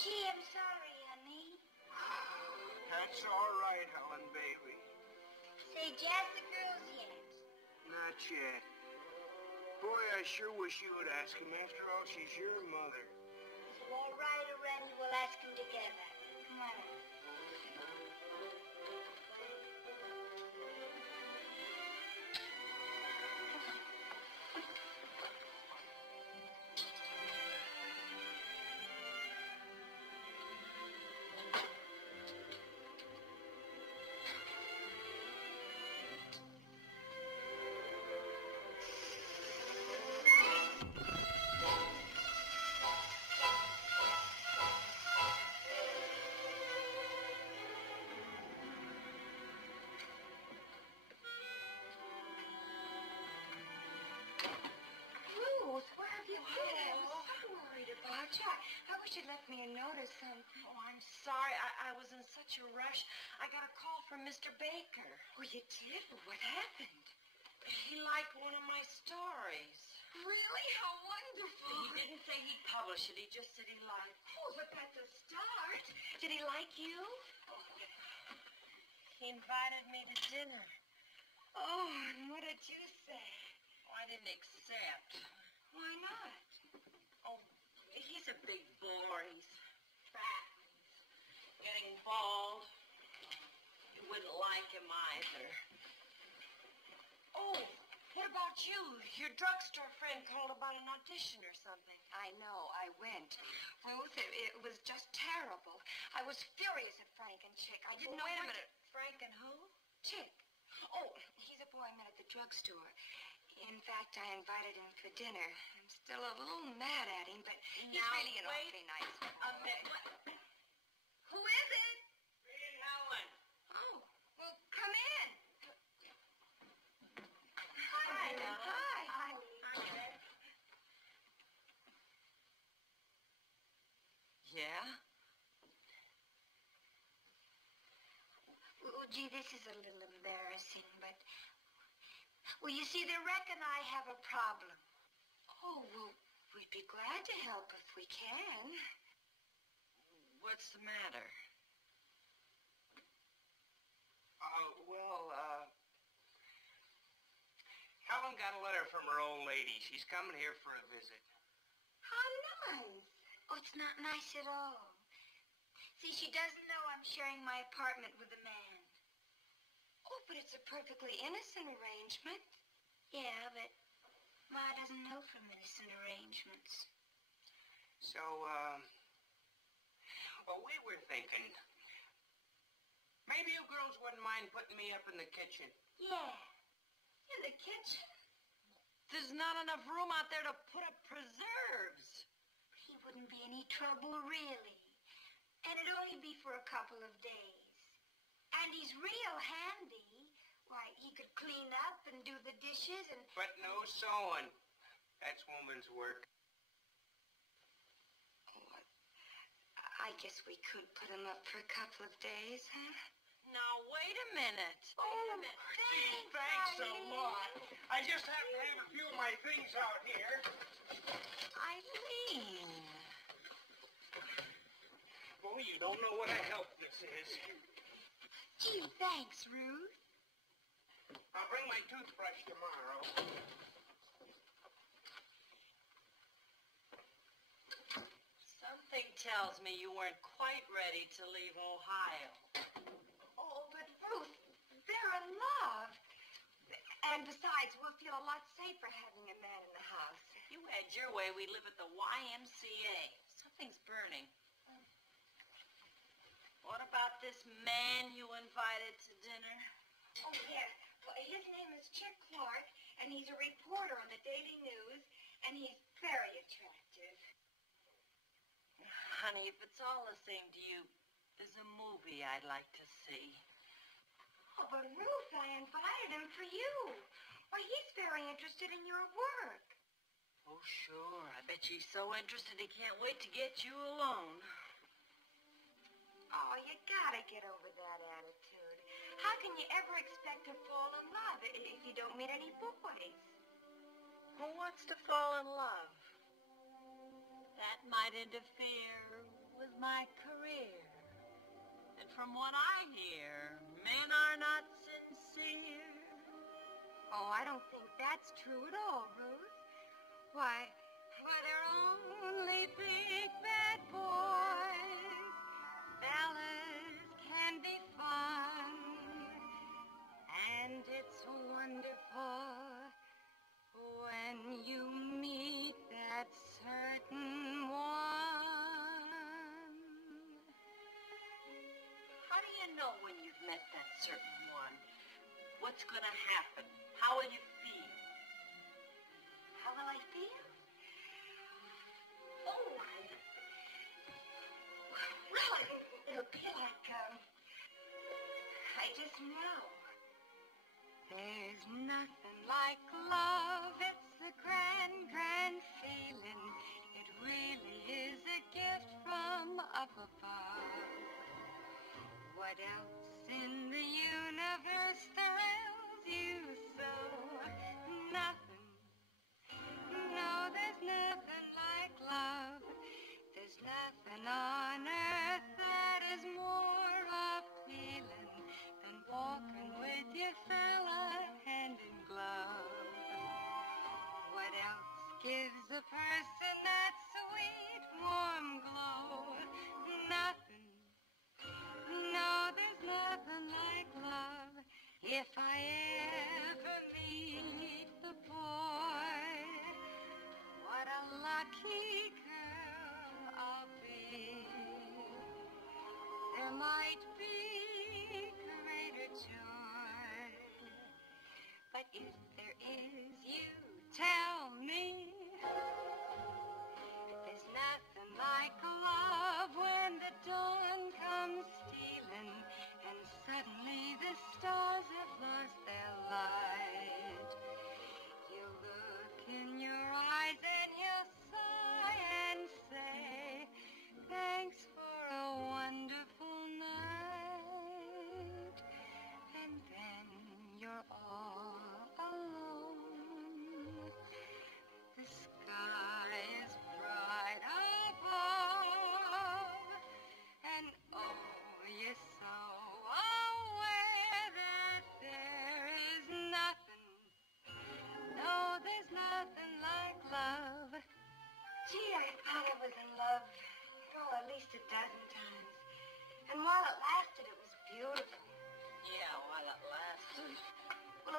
Gee, I'm sorry, honey. That's all right, Helen, baby. Say, jazz the girls yet? Not yet. Boy, I sure wish you would ask him. After all, she's your mother. All right, Randy, we'll ask him together. Come on. I wish you'd left me a note or something. Oh, I'm sorry. I was in such a rush. I got a call from Mr. Baker. Oh, you did? What happened? He liked one of my stories. Really? How wonderful. He didn't say he'd publish it. He just said he liked it. Oh, but that's a start. Did he like you? Oh, he invited me to dinner. Oh, and what did you say? Oh, I didn't accept. Why not? Oh, he's a big bore. He's fat. He's getting bald. You wouldn't like him either. Oh, what about you? Your drugstore friend called about an audition or something. I know. I went. Ruth, it was just terrible. I was furious at Frank and Chick. I didn't know. Wait a minute. Frank and who? Chick. Oh, he's a boy I met at the drugstore. In fact, I invited him for dinner. I'm still a little mad at him, but he's really an awfully nice guy. A minute. Who is it? Me and Helen. Oh, well, come in. Hi, Ellen. Hi. Hi. Yeah? gee, this is a little embarrassing, but... Well, you see, the Rec and I have a problem. Oh, well, we'd be glad to help if we can. What's the matter? Helen got a letter from her old lady. She's coming here for a visit. How nice. Oh, it's not nice at all. See, she doesn't know I'm sharing my apartment with a man. Oh, but it's a perfectly innocent arrangement. Yeah, but Ma doesn't know from innocent arrangements. So, we were thinking, maybe you girls wouldn't mind putting me up in the kitchen. Yeah. In the kitchen? There's not enough room out there to put up preserves. He wouldn't be any trouble, really. And it'd only be for a couple of days. And he's real handy. Why, he could clean up and do the dishes and... But no sewing. That's woman's work. Oh, I guess we could put him up for a couple of days, huh? Now, wait a minute. Wait a minute. Thanks a lot. I just happen to have a few of my things out here. Eileen. Boy, you don't know what a help this is. Gee, thanks, Ruth. I'll bring my toothbrush tomorrow. Something tells me you weren't quite ready to leave Ohio. Oh, but Ruth, they're in love. And besides, we'll feel a lot safer having a man in the house. If you had your way, we'd live at the YMCA. Something's burning. What about this man you invited to dinner? Oh, yes. Well, his name is Chick Clark, and he's a reporter on the Daily News, and he's very attractive. Honey, if it's all the same to you, there's a movie I'd like to see. Oh, but Ruth, I invited him for you. Why, he's very interested in your work. Oh, sure. I bet he's so interested he can't wait to get you alone. Oh, you gotta get over that attitude. How can you ever expect to fall in love if you don't meet any boys? Who wants to fall in love? That might interfere with my career. And from what I hear, men are not sincere. Oh, I don't think that's true at all, Ruth. Why, they're only big bad boys. Fellas can be fun. And it's wonderful when you meet that certain one. How do you know when you've met that certain one? What's going to happen? How will you feel? How will I feel? Oh, well, it'll be like, I just know. There's nothing like love. It's a grand, grand feeling. It really is a gift from up above. What else in the universe thrills you so? Nothing. No, there's nothing like love. There's nothing on earth that is more appealing than walking with your fella hand in glove. What else gives a person that sweet, warm glow? Nothing. No, there's nothing like love. If I ever meet the boy, what a lucky girl I'll be. There might be greater joy, but if there is, you tell me. There's nothing like love when the dawn comes stealing and suddenly the stars have lost their light. You look in your eyes and you'll sigh and say, thanks for a wonderful night.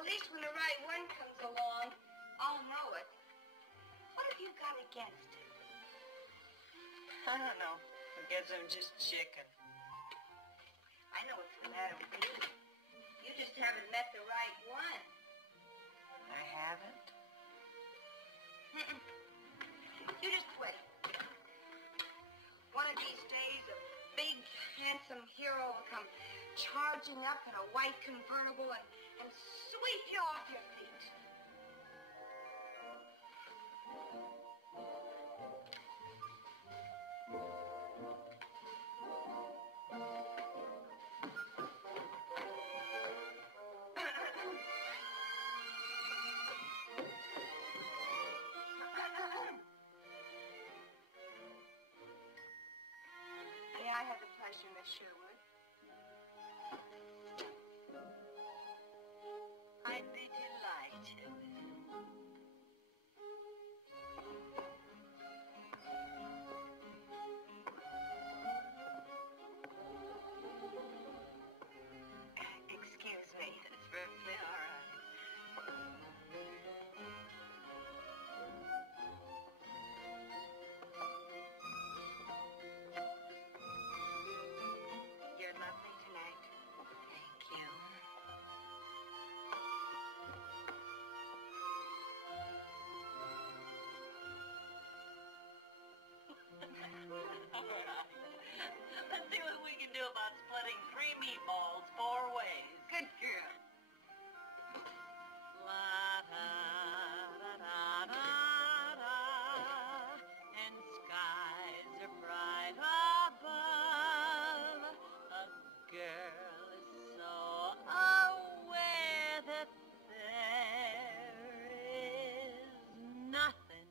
Well, at least when the right one comes along, I'll know it. What have you got against him? I don't know. I guess I'm just chicken. I know what's the matter with you. You just haven't met the right one. I haven't? Mm-mm. You just wait. One of these days, a big, handsome hero will come charging up in a white convertible and sweep you off your feet. May I have the pleasure, Miss Sherwood? I'd be delighted. Excuse me. It's perfectly all right. You're lovely tonight. Thank you. All right. Let's see what we can do about splitting 3 meatballs 4 ways. Good girl. La da da da da da, and skies are bright above. A girl is so aware that there is nothing.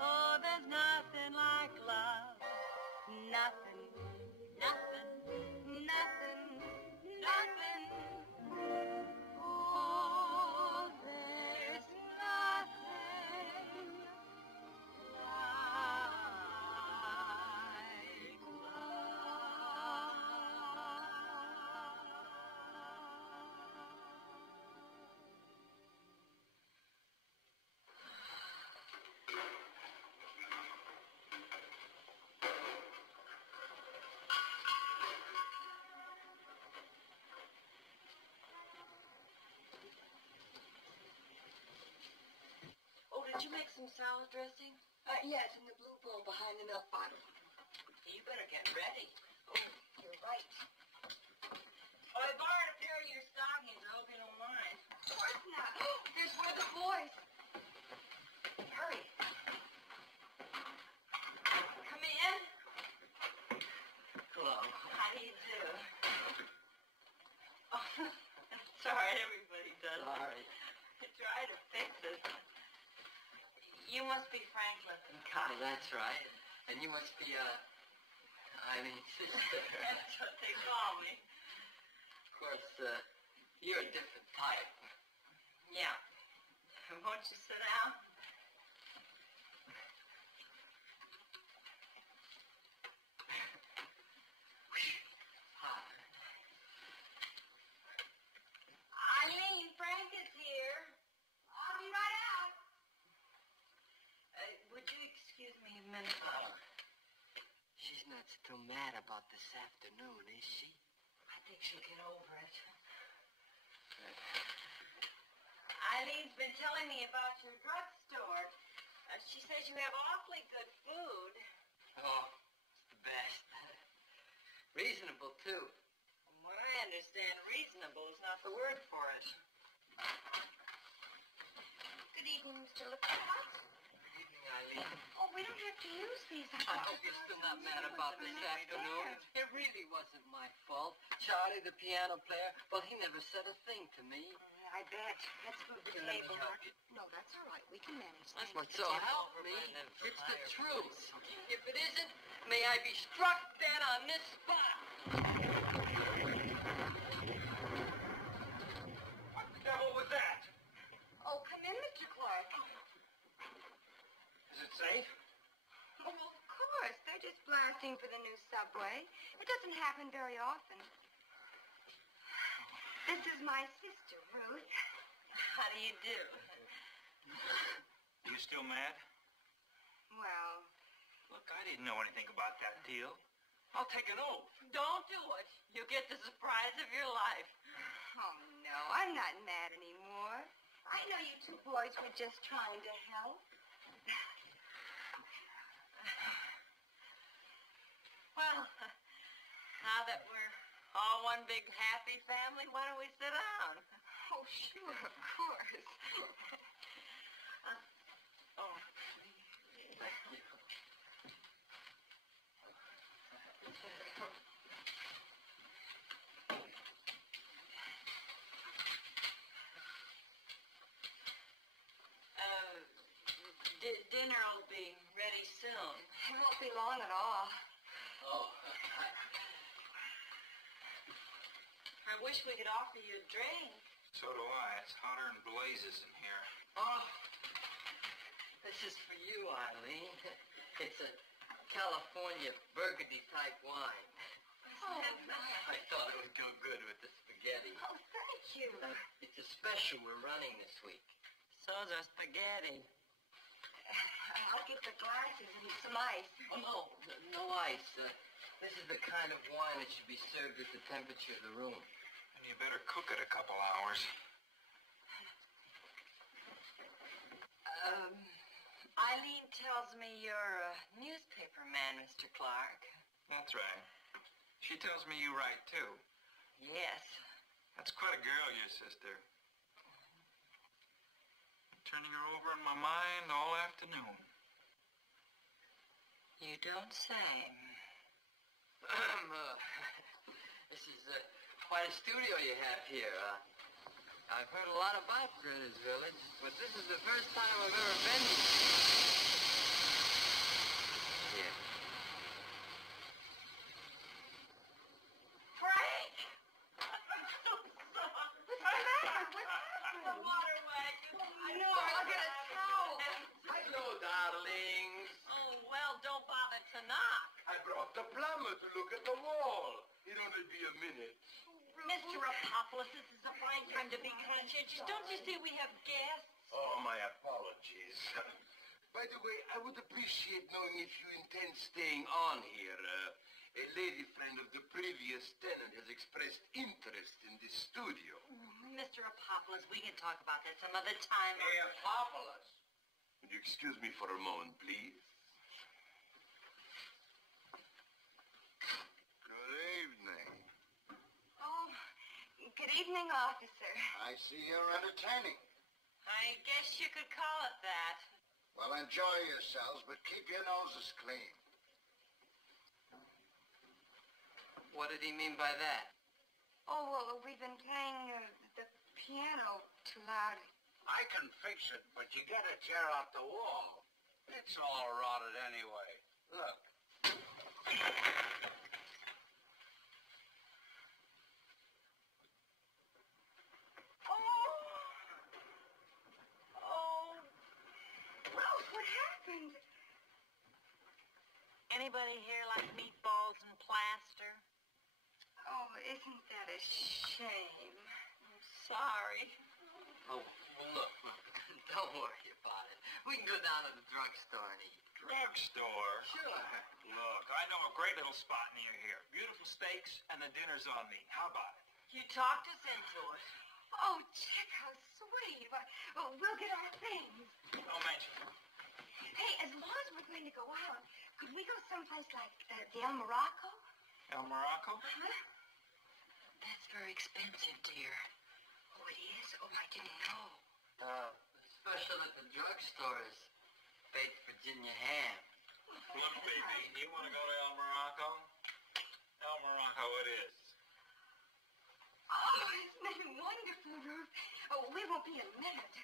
Oh, there's nothing like love. Nothing, nothing, nothing, nothing. Oh, there's nothing like Oh, did you make some salad dressing? Yes, in the blue bowl behind the milk bottle. You better get ready. You're right. Oh, I borrowed a pair of your stockings. I hope you don't mind. Of course not. Here's one of the boys. Hurry. Come in. Hello. How do you do? Oh, it's all right. Everybody does. All right. I try to fix it. You must be Frank Lippincott. Oh, that's right. And you must be, Eileen's sister. That's what they call me. Of course, you're a different type. Yeah. Won't you sit down? Eileen, Frank is here. I'll be right out. Would you excuse me a minute? She's not still mad about this afternoon, is she? I think she'll get over it. Eileen's been telling me about your drugstore. She says you have awfully good food. Oh, it's the best. Reasonable, too. From what I understand, reasonable is not the word for it. Good evening, Mr. Lippincott. Evening, Eileen. Oh, we don't have to use these. I hope you're still not mad about this afternoon. It really wasn't my fault. Charlie, the piano player, well, he never said a thing to me. I bet. Let's move the Let me table. help you. No, that's all right. We can manage that. But so help me, it's the truth. If it isn't, may I be struck dead on this spot. What the devil was that? Oh, come in, Mr. Clark. Is it safe? Oh, of course. They're just blasting for the new subway. It doesn't happen very often. This is my sister, Ruth. How do you do? You still mad? Well, Look, I didn't know anything about that deal. I'll take an oath. Don't do it. You'll get the surprise of your life. oh no, I'm not mad anymore. I know you two boys were just trying to help. Well, now that we're all one big happy family, why don't we sit down? Oh, sure, of course. Oh. Dinner will be ready soon. It won't be long at all. Oh. I wish we could offer you a drink. So do I. It's hotter than blazes in here. Oh, this is for you, Eileen. It's a California Burgundy type wine. Oh, I thought it would go good with the spaghetti. oh, thank you. It's a special we're running this week. So's our spaghetti. I'll get the glasses and some ice. Oh, no ice. This is the kind of wine that should be served at the temperature of the room. And you better cook it a couple hours. Eileen tells me you're a newspaper man, Mr. Clark. That's right. She tells me you write, too. Yes. That's quite a girl, your sister. Turning her over in my mind all afternoon. You don't say. This is quite a studio you have here. I've heard a lot about Greenwich Village, but this is the first time I've ever been here. Frank! What's the matter? What happened? The water wagon. I know, I'll get a towel. Hello, darlings. Oh, well, don't bother to knock. I brought the plumber to look at the wall. It'll only be a minute. Mr. Rapopoulos, this is a fine time to be conscientious. Don't you see we have guests? Oh, my apologies. By the way, I would appreciate knowing if you intend staying on here. A lady friend of the previous tenant has expressed interest in this studio. Mr. Rapopoulos, we can talk about that some other time. Hey, Apopoulos. Would you excuse me for a moment, please? Good evening. Oh, good evening, officer. I see you're entertaining. I guess you could call it that. Well, enjoy yourselves, but keep your noses clean. What did he mean by that? Oh, well, we've been playing the piano too loud. I can fix it, but you gotta tear out the wall. It's all rotted anyway. Look. Rose, what happened? Anybody here like meatballs and plaster? Oh, isn't that a shame? I'm sorry. Oh, well, look, don't worry about it. We can go down to the drugstore and eat. Drugstore? Sure. Look, I know a great little spot near here. Beautiful steaks, and the dinner's on me. How about it? You talked us into it. Oh, Chick, how sweet. Well, we'll get our things. Don't mention it. Hey, as long as we're going to go out, could we go someplace like the El Morocco? El Morocco? Huh? That's very expensive, dear. Oh, it is? Oh, I didn't know. Special at the drugstore is baked Virginia ham. Look, baby, you want to go to El Morocco? El Morocco it is. Oh, isn't that wonderful, Ruth? Oh, we won't be a minute.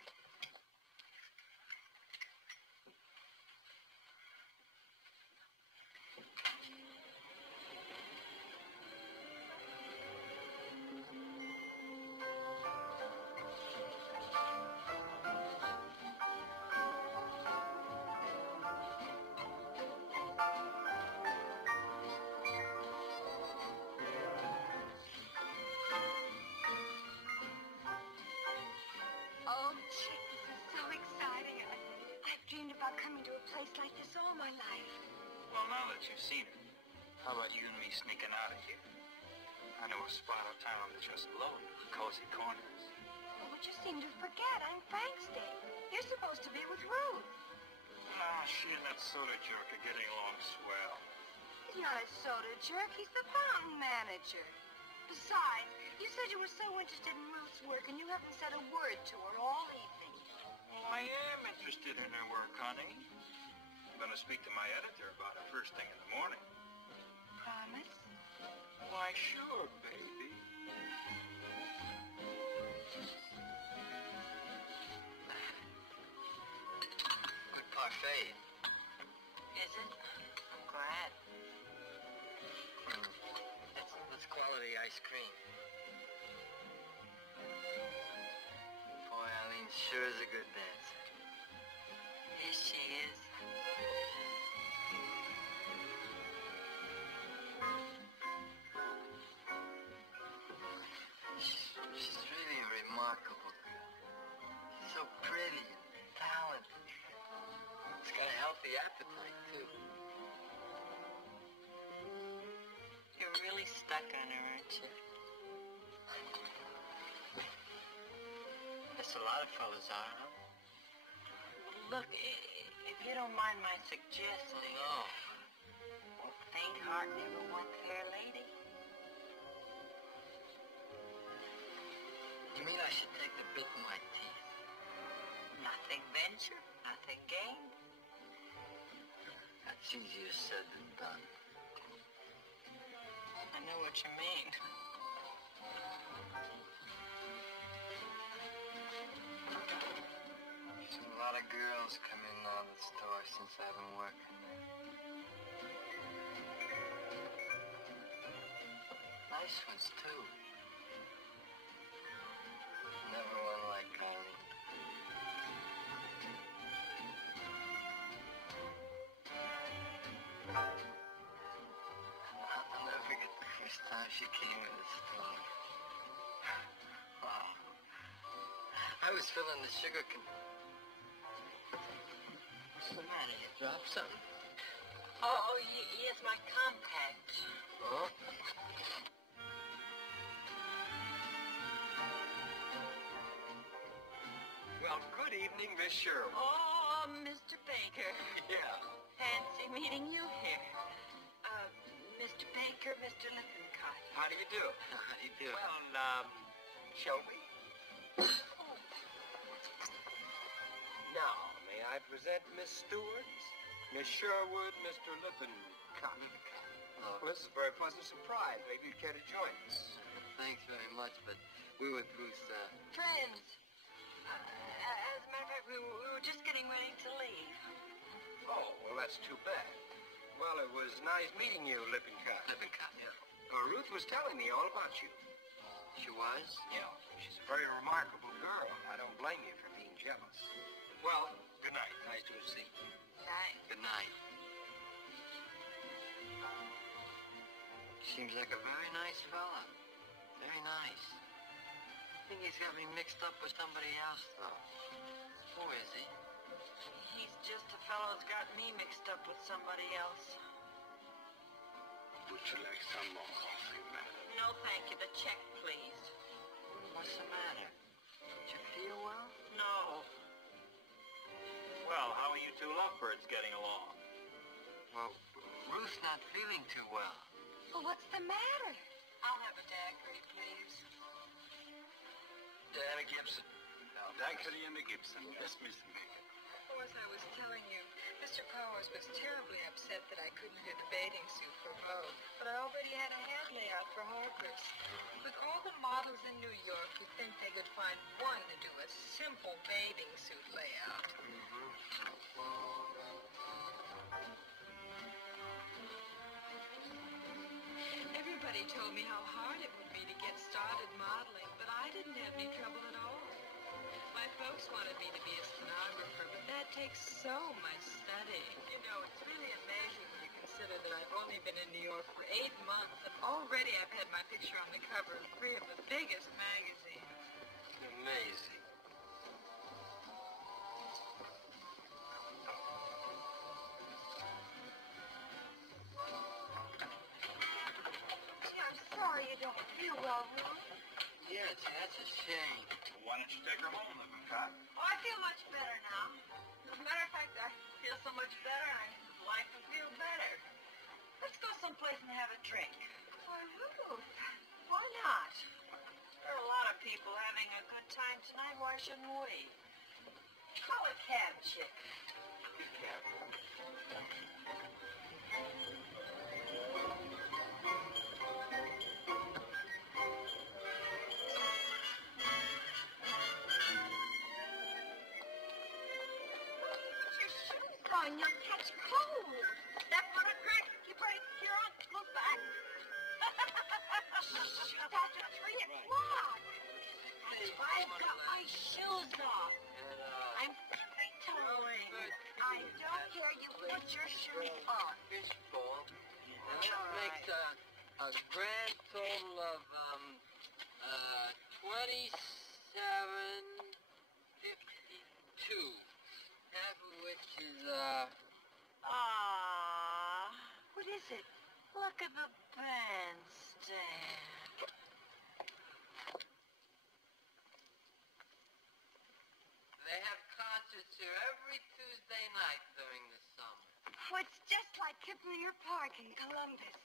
Oh, Chick, this is so exciting. I've dreamed about coming to a place like this all my life. Well, now that you've seen it, how about you and me sneaking out of here? I know a spot of town that's just loaded with cozy corners. Well, what you seem to forget, I'm Frank's date. You're supposed to be with Ruth. Ah, she and that soda jerk are getting along swell. He's not a soda jerk. He's the fountain manager. Besides, you said you were so interested in Ruth's work, and you haven't said a word to her all evening. Well, I am interested in her work, honey. I'm going to speak to my editor about her first thing in the morning. Promise? Why, sure, baby. Good parfait. Is it? I'm glad. That's quality ice cream. Boy, Eileen sure is a good dancer. Yes, she is. She's really a remarkable girl. She's so pretty and talented. She's got a healthy appetite, too. You're really stuck on her, aren't you? Guess a lot of fellas are, huh? Look, if you don't mind my suggesting... No. Well, faint heart never won fair lady. You mean I should take the bit in my teeth? Nothing ventured, nothing gained. That's easier said than done. I know what you mean. There's a lot of girls come in now to the store since I've been working there. Nice ones, too. Never one like Eileen. I'll never forget the first time she came in the store. Wow. I was filling the sugar can... What's the matter? You dropped something? Oh, yes, my compact. Oh? Well, good evening, Miss Sherwood. Oh, Mr. Baker. Yeah. Fancy meeting you here. Mr. Baker, Mr. Lippincott. How do you do? How do you do? Well, shall we? Now, may I present Miss Stewart, Miss Sherwood, Mr. Lippincott. Well, this is a very pleasant surprise. Maybe you'd care to join us. Thanks very much, but we were Bruce, Friends. As a matter of fact, we were just getting ready to leave. Oh, well, that's too bad. Well, it was nice meeting you, Lippincott. Lippincott, yeah. Ruth was telling me all about you. She was? Yeah. She's a very remarkable girl. I don't blame you for being jealous. Well, good night. Nice to have seen you. Right. Good night. Seems like a very nice fella. Very nice. I think he's got me mixed up with somebody else, though. Who is he? He's just a fellow that's got me mixed up with somebody else. Would you like some more coffee, madam? No, thank you. The check, please. What's the matter? Don't you feel well? No. Well, how are you two lovebirds getting along? Well, Ruth's not feeling too well. Well, what's the matter? I'll have a daiquiri, please. Diana Gibson. Daiquiri and the Gibson. Yes, Mr. Baker. Oh, as I was telling you, Mr. Powers was terribly upset that I couldn't get the bathing suit for Vogue, but I already had a hand layout for Harper's. With all the models in New York, you'd think they could find one to do a simple bathing suit layout. Everybody told me how hard it would be to get started modeling, but I didn't have any trouble at all. My folks wanted me to be a stenographer, but that takes so much studying. You know, it's really amazing when you consider that I've only been in New York for 8 months, and already I've had my picture on the cover of 3 of the biggest magazines. Amazing. Okay. Why don't you take her home, Lemmon Cop? Oh, I feel much better now. As a matter of fact, I feel so much better, life will feel better. Let's go someplace and have a drink. Why, Ruth, why not? There are a lot of people having a good time tonight. Why shouldn't we? Call a cab, chick. Be careful. On, you'll catch cold. Step on a drink. Keep right here on. Look back. It's after 3 o'clock. I've got my shoes off. I'm tiptoeing. I don't care. You put your shoes on. Fishbowl. And that makes a grand total of 27.52. Half of which is What is it? Look at the bandstand. They have concerts here every Tuesday night during the summer. Oh, it's just like Kipling Park in Columbus.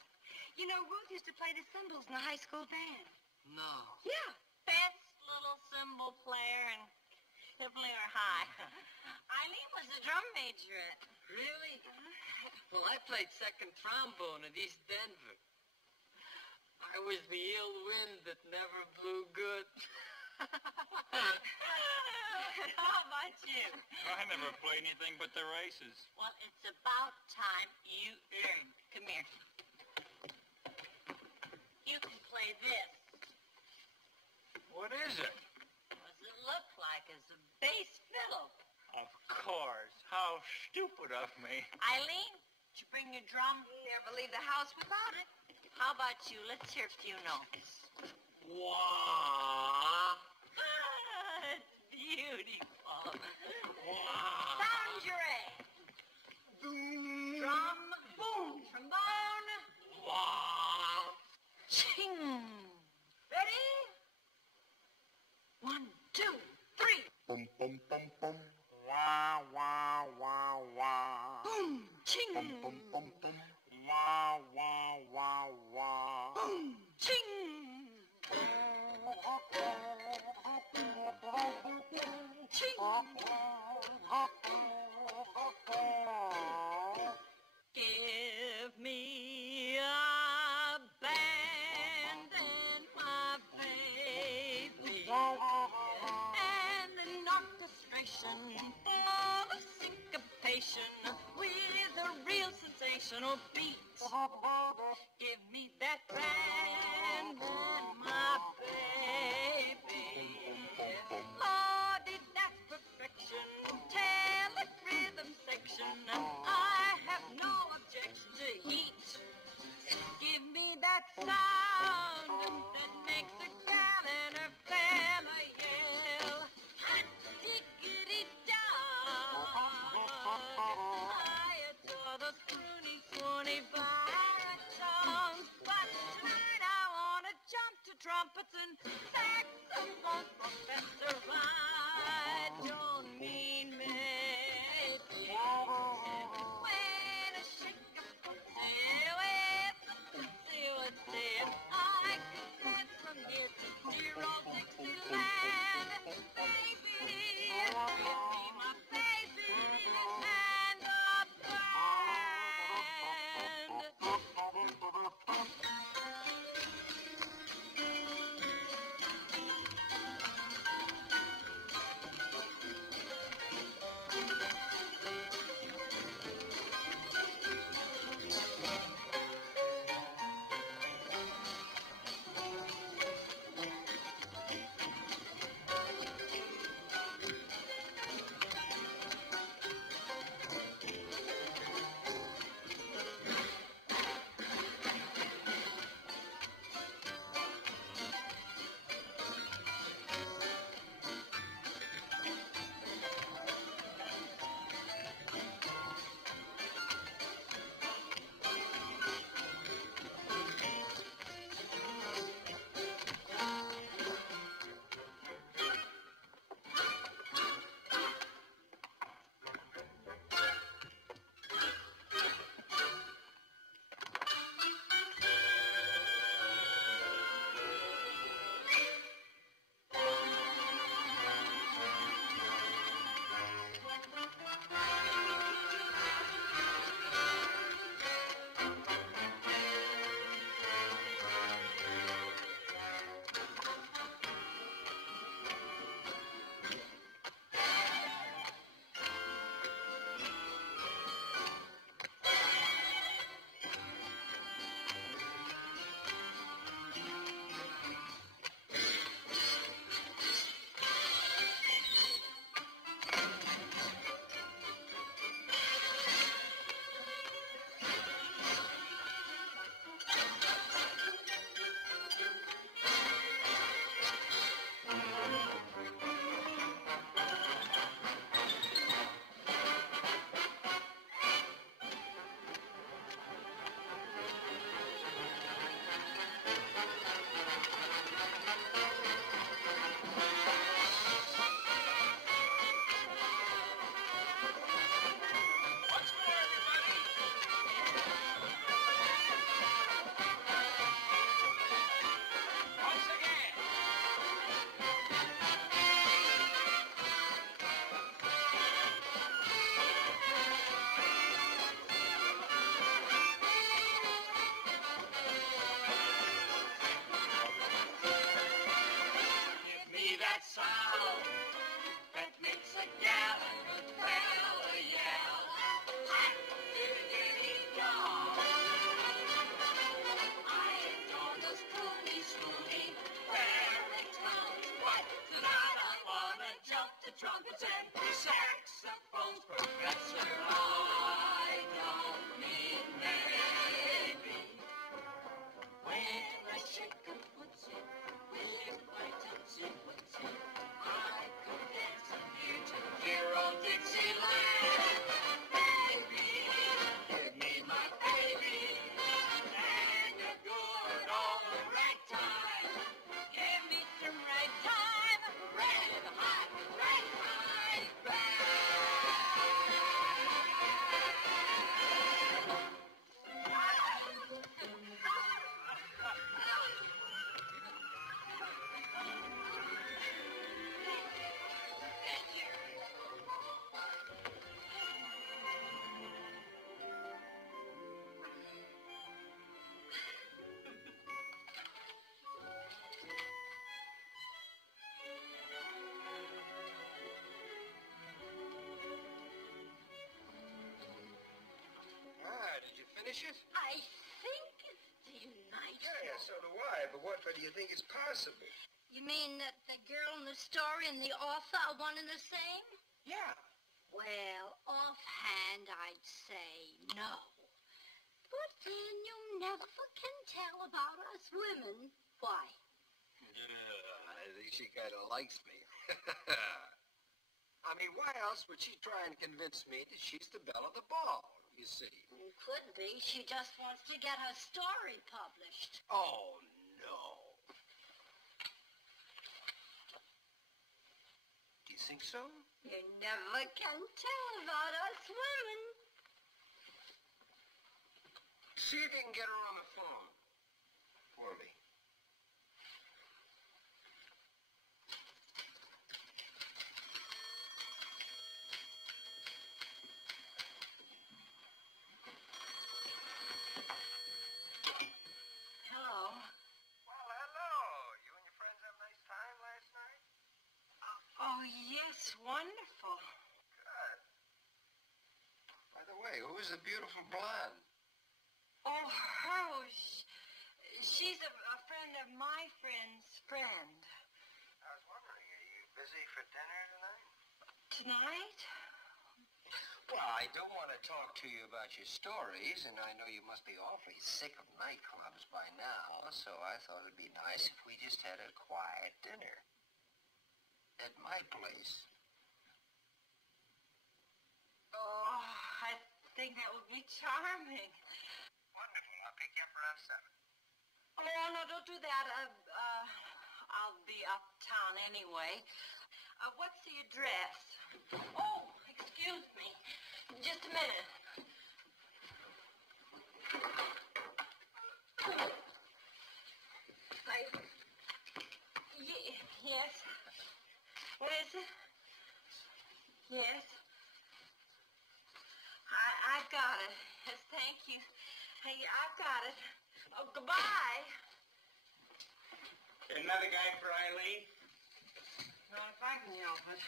You know, Ruth used to play the cymbals in the high school band. No. Yeah. Best little cymbal player in Kipling High. Eileen was a drum major at... Really? Well, I played second trombone at East Denver. I was the ill wind that never blew good. How about you? I never played anything but the races. Well, it's about time you learn. Come here. You can play this. What is it? What does it look like? It's a bass fiddle. Of course. How stupid of me. Eileen, did you bring your drum? Never leave the house without it. How about you? Let's hear a few notes. Wah. It's beautiful. Wah. Boundary. Drum. Boom. Trombone. Wah. Ching. Ready? 1, 2, 3. Bum, bum, bum, bum. Wah, wah, wah, wah. Boom. Ching. Bum, bum, bum, bum. Wah, wah, wah, wah. Boom. Ching. Ching. Give me a band and my baby, and an orchestration full of syncopation with a real sensational beat. Give me that band and my baby. Lordy, that's perfection. Tell rhythm section. I have no objection to heat. Give me that sound that makes a gal and her fella yell. Hot diggity-dog. I adore those croony, swoony baritones, but gal and the fella yell. Hot diggity dog. I ain't gonna spoony, baritone. What? Tonight I wanna jump the trumpets and saxophones, Professor. I don't mean maybe. When I shake a footsie, with my tootsie wootsie, I could dance here to dear old Dixieland. Baby, give me my baby, and a good old ragtime. Give me some ragtime, red hot ragtime band. Did you finish it? I think it's delightful. Yeah, so do I. But what do you think is possible? You mean that the girl in the story and the author are one and the same? Yeah. Well, offhand, I'd say no. But then you never can tell about us women. Why? I think she kind of likes me. I mean, why else would she try and convince me that she's the belle of the ball, you see? It could be. She just wants to get her story published. Oh, no. Do you think so? You never can tell about us women. See if you can get her on the phone for me. Hello. Well, hello. You and your friends have a nice time last night? Oh, yes, wonderful. Good. By the way, who is the beautiful blonde? Oh, her. She's a friend of my friend's friend. I was wondering, are you busy for dinner tonight? Tonight? Well, I don't want to talk to you about your stories, and I know you must be awfully sick of nightclubs by now, so I thought it'd be nice if we just had a quiet dinner at my place. Oh, I think that would be charming. Wonderful. I'll pick you up around 7. Oh, no, don't do that. I'll be uptown anyway. What's the address? Oh, excuse me. Just a minute. Yes. What is it? Yes. I've got it. Yes, thank you. Hey, I've got it. Oh, goodbye. Another guy for Eileen? Not if I can help it.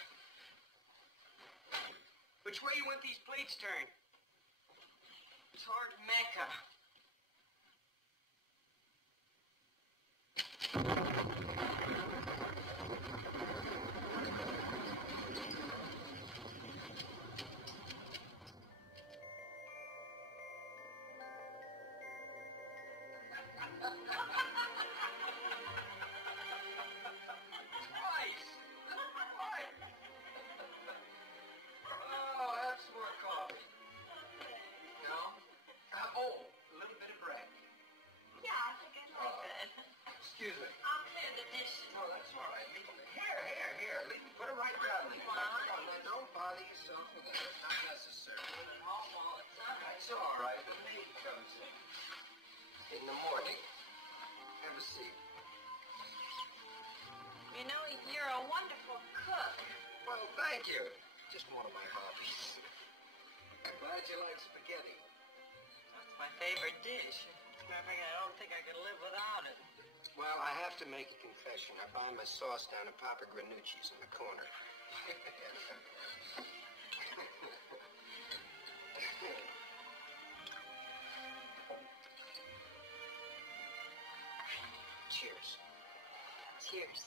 Which way you want these plates turned? Toward Mecca. Oh, have some more coffee. No? Oh, a little bit of bread. Yeah, I think I like that. Excuse me. I'll clear the dishes. Oh, that's all right. Here. Leave it. Put it right down. Leave it. Now, don't bother yourself with that. It's not necessary. Oh, it's all right. It's all right. The maid comes in the morning. Have a seat. You know, you're a wonderful cook. Well, thank you. Just one of my hobbies. I'm glad you like spaghetti. That's my favorite dish. As a matter of fact, I don't think I could live without it. Well, I have to make a confession. I found my sauce down at Papa Granucci's in the corner. Cheers. Cheers.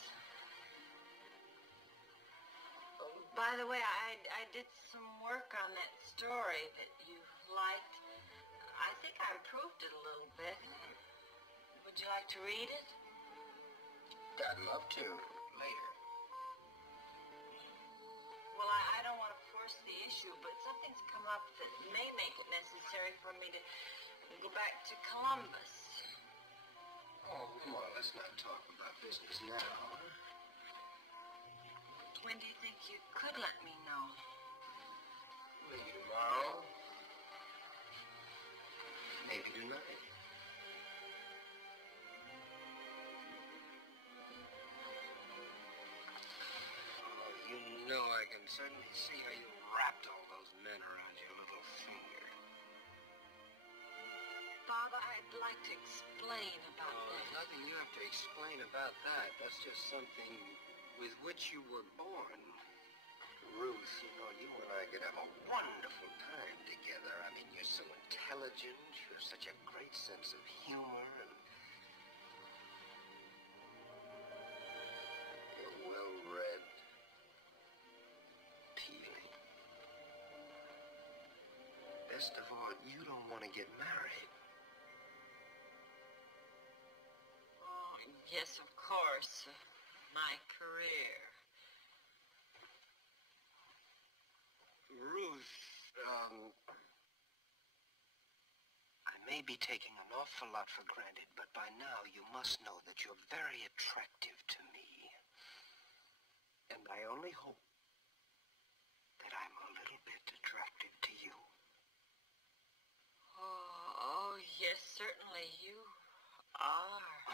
Oh, by the way, I did some work on that story that you liked. I think I improved it a little bit. Would you like to read it? I'd love to. Later. Well, I don't want to force the issue, but something's come up that may make it necessary for me to go back to Columbus. Oh, come on, let's not talk about business now. When do you think you could let me know? Maybe tomorrow. Maybe tonight. Oh, you know I can certainly see how you wrapped all those men around your little finger. Bob, I'd like to explain about that. Nothing you have to explain about that. That's just something with which you were born. Ruth, you know, you and I could have a wonderful time together. I mean, you're so intelligent. You have such a great sense of humor, and you're well-read. Appealing. Best of all, you don't want to get married. Oh, yes, of course. My career. Ruth, I may be taking an awful lot for granted, but by now you must know that you're very attractive to me. And I only hope that I'm a little bit attractive to you. Oh, yes, certainly you are.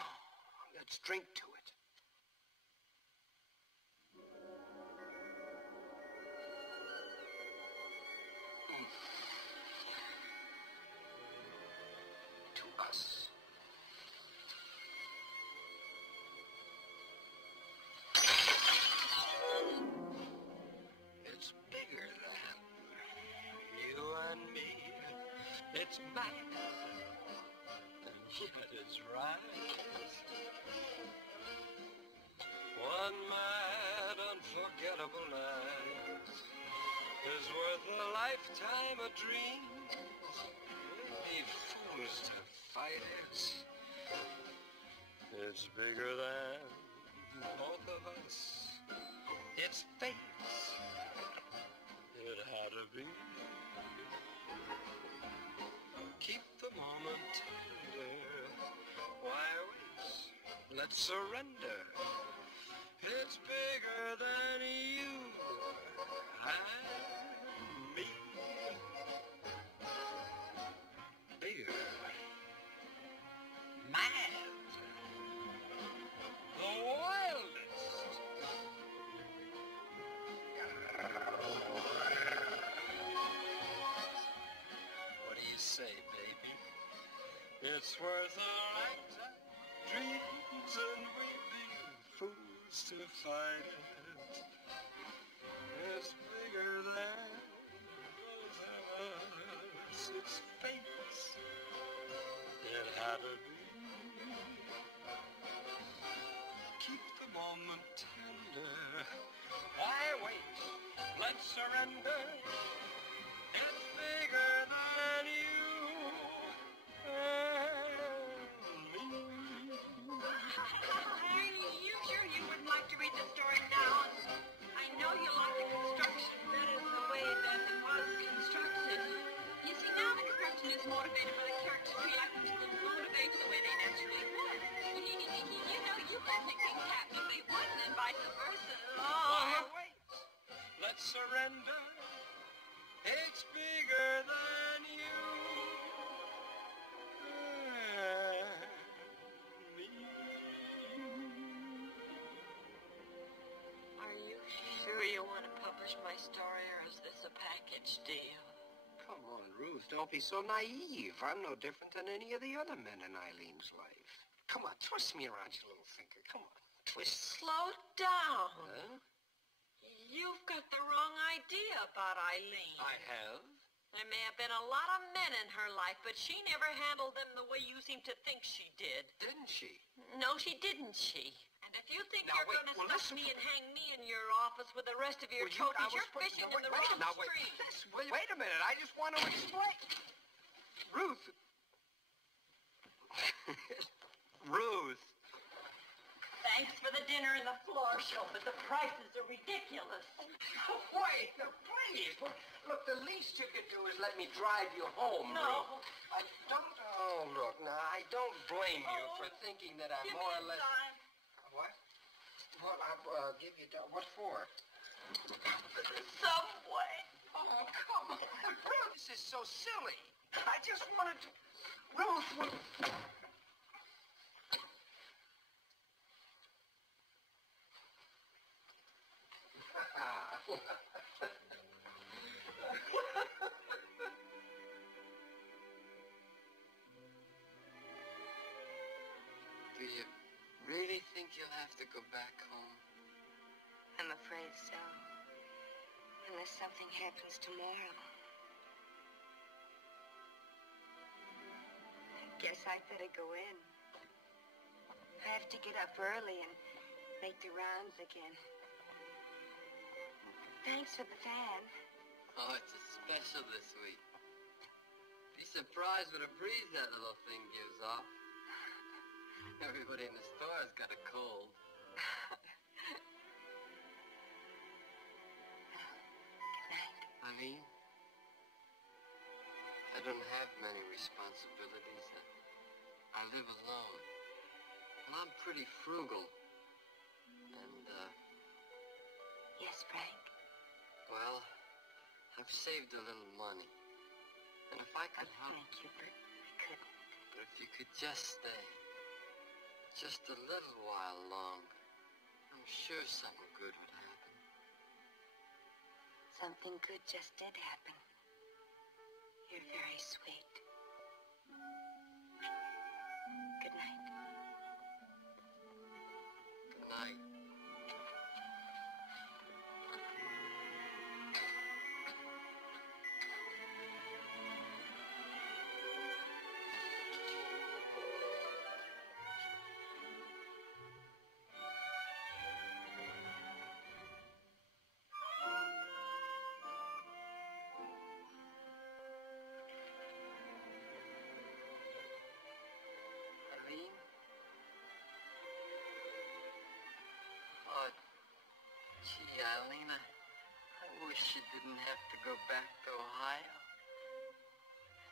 Let's drink to it. To us. It's bigger than you and me. It's mad, and yet it's right. One mad, unforgettable night is worth a lifetime of dreams. We'd be fools to fight it. It's bigger than both of us. It's fate. It had to be. Keep the moment tender. Why wait? Let's surrender. It's bigger than you and me. Bigger. Mad. The wildest. What do you say, baby? It's worth a lifetime. Dreams and we've been fools to fight it. It's bigger than both of us. It's fate. It had to be. Keep the moment tender. Why wait? Let's surrender. It's bigger than you and me. You sure you wouldn't like to read the story now? I know you like the construction better than the way that it was constructed. You see, now the construction is motivated by the characters we like to motivate the way they naturally would. You know, you could make things happen if they wouldn't, and vice versa. Why wait? Let's surrender. It's bigger than you and me. Are you sure you want to publish my story, or is this a package deal? Come on, Ruth, don't be so naive. I'm no different than any of the other men in Eileen's life. Come on, twist me around your little finger. Come on, twist. Slow down. Huh? You've got the wrong idea about Eileen. I have? There may have been a lot of men in her life, but she never handled them the way you seem to think she did. Didn't she? No, she didn't, And if you think Now, you're wait, going to well, stop listen. me and hang me in your office with the rest of your Well, trophies, I was you're fishing in the wait, wrong now, wait, stream. wait a minute. I just want to explain. Ruth. Ruth. Thanks for the dinner and the floor show, but the prices are ridiculous. Wait, please. Look, the least you could do is let me drive you home, No. Ruth. I don't... Oh, look, now, I don't blame you for thinking that I'm more or less... Time. What? Well, I'll give you... What for? Subway. Oh, come on. Ruth, this is so silly. I just wanted to... Ruth, will... Do you really think you'll have to go back home? I'm afraid so. Unless something happens tomorrow. I guess I'd better go in. I have to get up early and make the rounds again. Thanks for the fan. Oh, it's a special this week. Be surprised what a breeze that little thing gives off. Everybody in the store has got a cold. Good night. Eileen, I don't have many responsibilities. I live alone. And I'm pretty frugal. And, Yes, Frank. well, I've saved a little money. And if I could help... Thank you, but I couldn't. But if you could just stay, just a little while longer, I'm sure something good would happen. Something good just did happen. You're very sweet. Good night. Good night. Eileen? Oh, gee, Eileen, I wish you didn't have to go back to Ohio.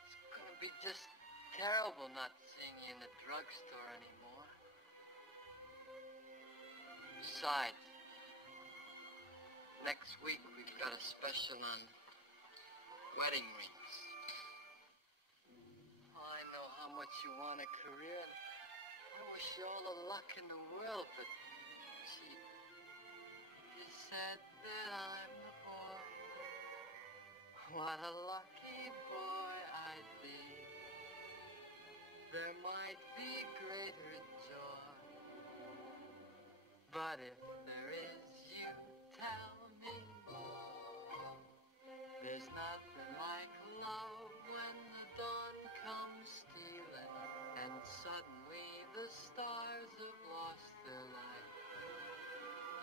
It's gonna be just terrible not seeing you in the drugstore anymore. Besides, next week we've got a special on wedding rings. I know how much you want a career. I wish you all the luck in the world, but gee, you said that I'm the boy. What a lucky boy I'd be. There might be greater joy, but if there is, you tell me. There's nothing like love when the dawn comes stealing, and suddenly the stars have lost their light.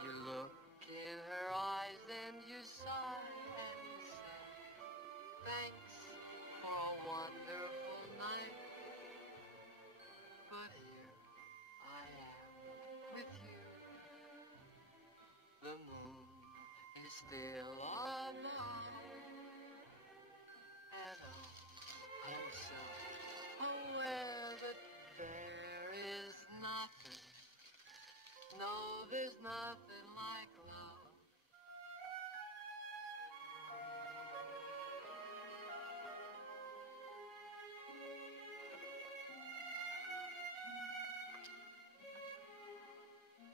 You look in her eyes and you sigh and say, thanks for a wonderful night. But here I am with you. The moon is still alive. And I'm so aware that there is nothing, no, there's nothing like love.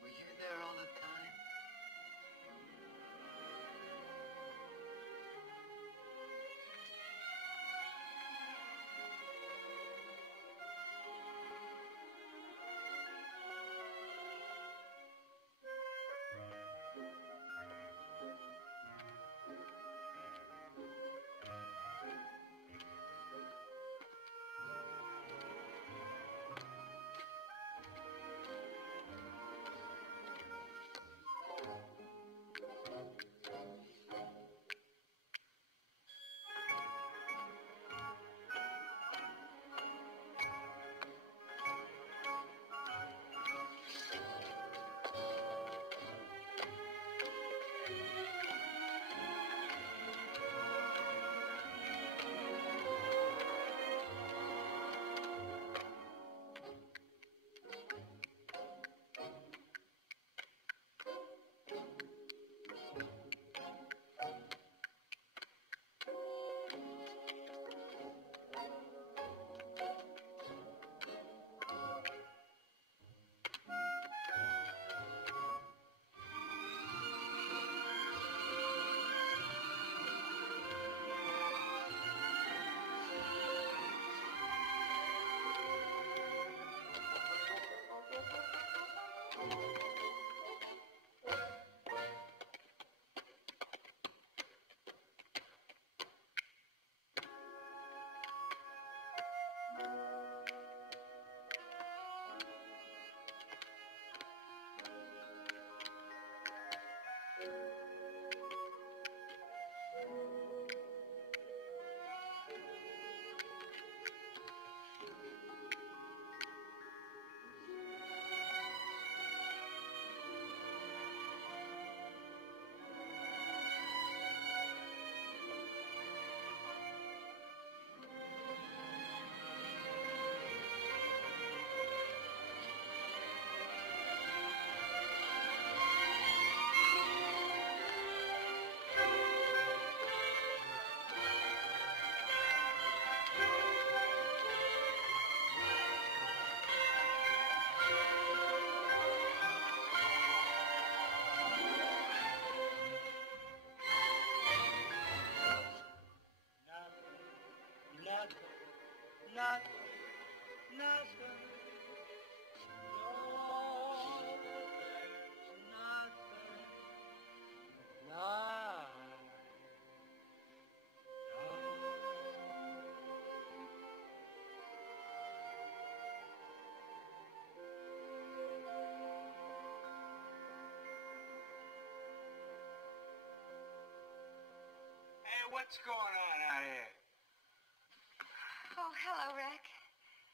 Were you there all the time? nothing, nothing. Hey, what's going on out here? Oh, hello, Rick.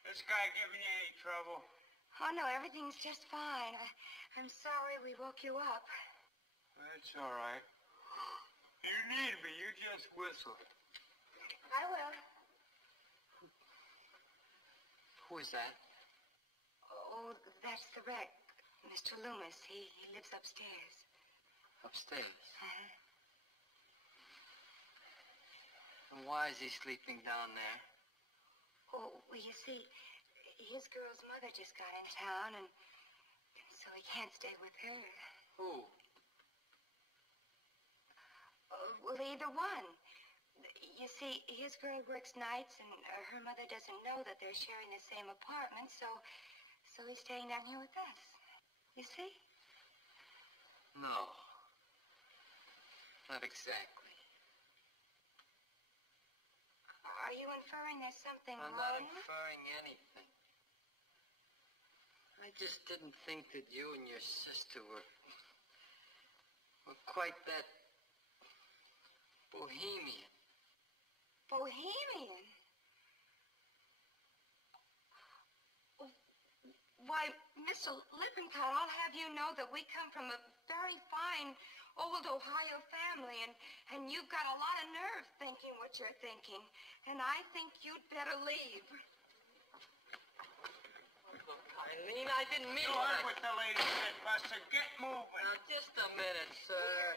This guy giving you any trouble? Oh, no, everything's just fine. I'm sorry we woke you up. That's all right. If you need me, you just whistle. I will. Who is that? Oh, that's the wreck. Mr. Loomis. He lives upstairs. Upstairs? And why is he sleeping down there? Oh, well, you see, his girl's mother just got in town, and so he can't stay with her. Who? Well, either one. You see, his girl works nights, and her mother doesn't know that they're sharing the same apartment, so he's staying down here with us. You see? No. Not exactly. Are you inferring there's something I'm wrong? not inferring anything. I just didn't think that you and your sister were quite that bohemian. Bohemian? Why, Mr. Lippincott, I'll have you know that we come from a very fine old Ohio family, and you've got a lot of nerve thinking what you're thinking, and I think you'd better leave. Look, Eileen, I didn't mean You heard what the lady said, Buster. Get moving. Now, just a minute, sir.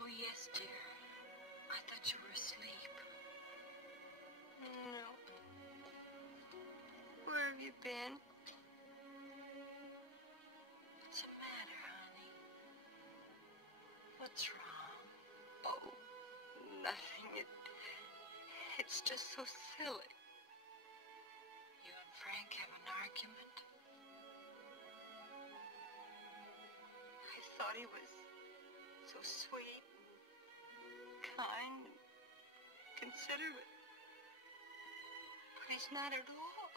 Oh, yes, dear. I thought you were asleep. No. Where have you been? What's the matter, honey? What's wrong? Oh, nothing. It's just so silly. You and Frank have an argument? I thought he was so sweet, kind, considerate. But he's not at all.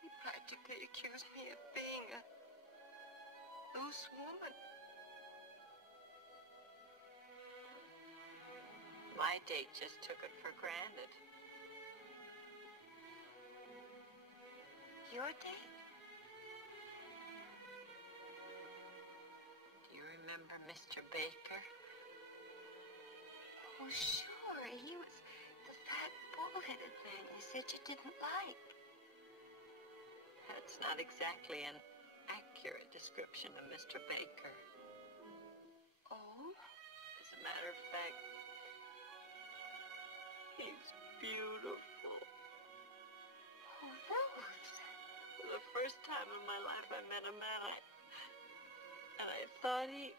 He practically accused me of being a loose woman. My date just took it for granted. Your date? Do you remember Mr. Baker? Oh, sure. He was the fat, bull-headed man you said you didn't like. That's not exactly an accurate description of Mr. Baker. Oh? As a matter of fact, he's beautiful. Oh, Rose. For the first time in my life I met a man, and I thought I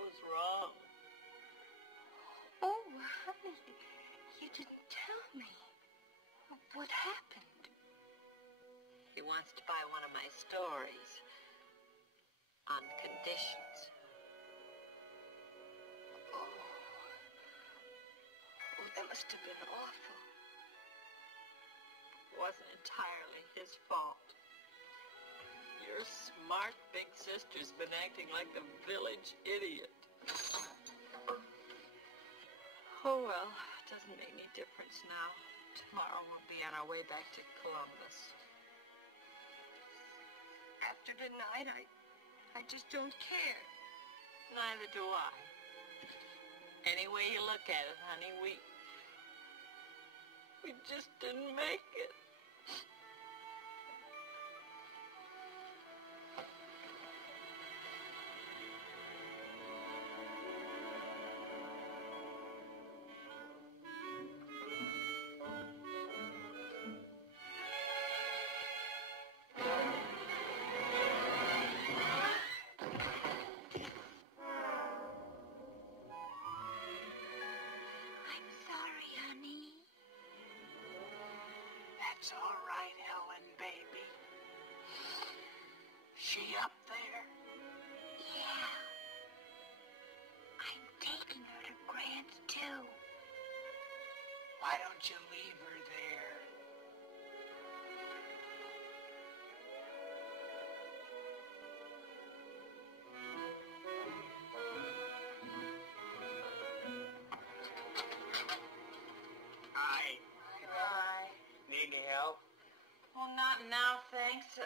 was wrong. Oh, honey, you didn't tell me. What happened? He wants to buy one of my stories on conditions. Oh, that must have been awful. It wasn't entirely his fault. Your smart big sister's been acting like a village idiot. Oh, well, it doesn't make any difference now. Tomorrow we'll be on our way back to Columbus. After tonight, I just don't care. Neither do I. Any way you look at it, honey, We just didn't make it. That's all right, Helen, baby. She up there? Yeah. I'm taking her to Grant's, too. Why don't you leave her there? Hi. Hi. Need any help? Well, not now, thanks.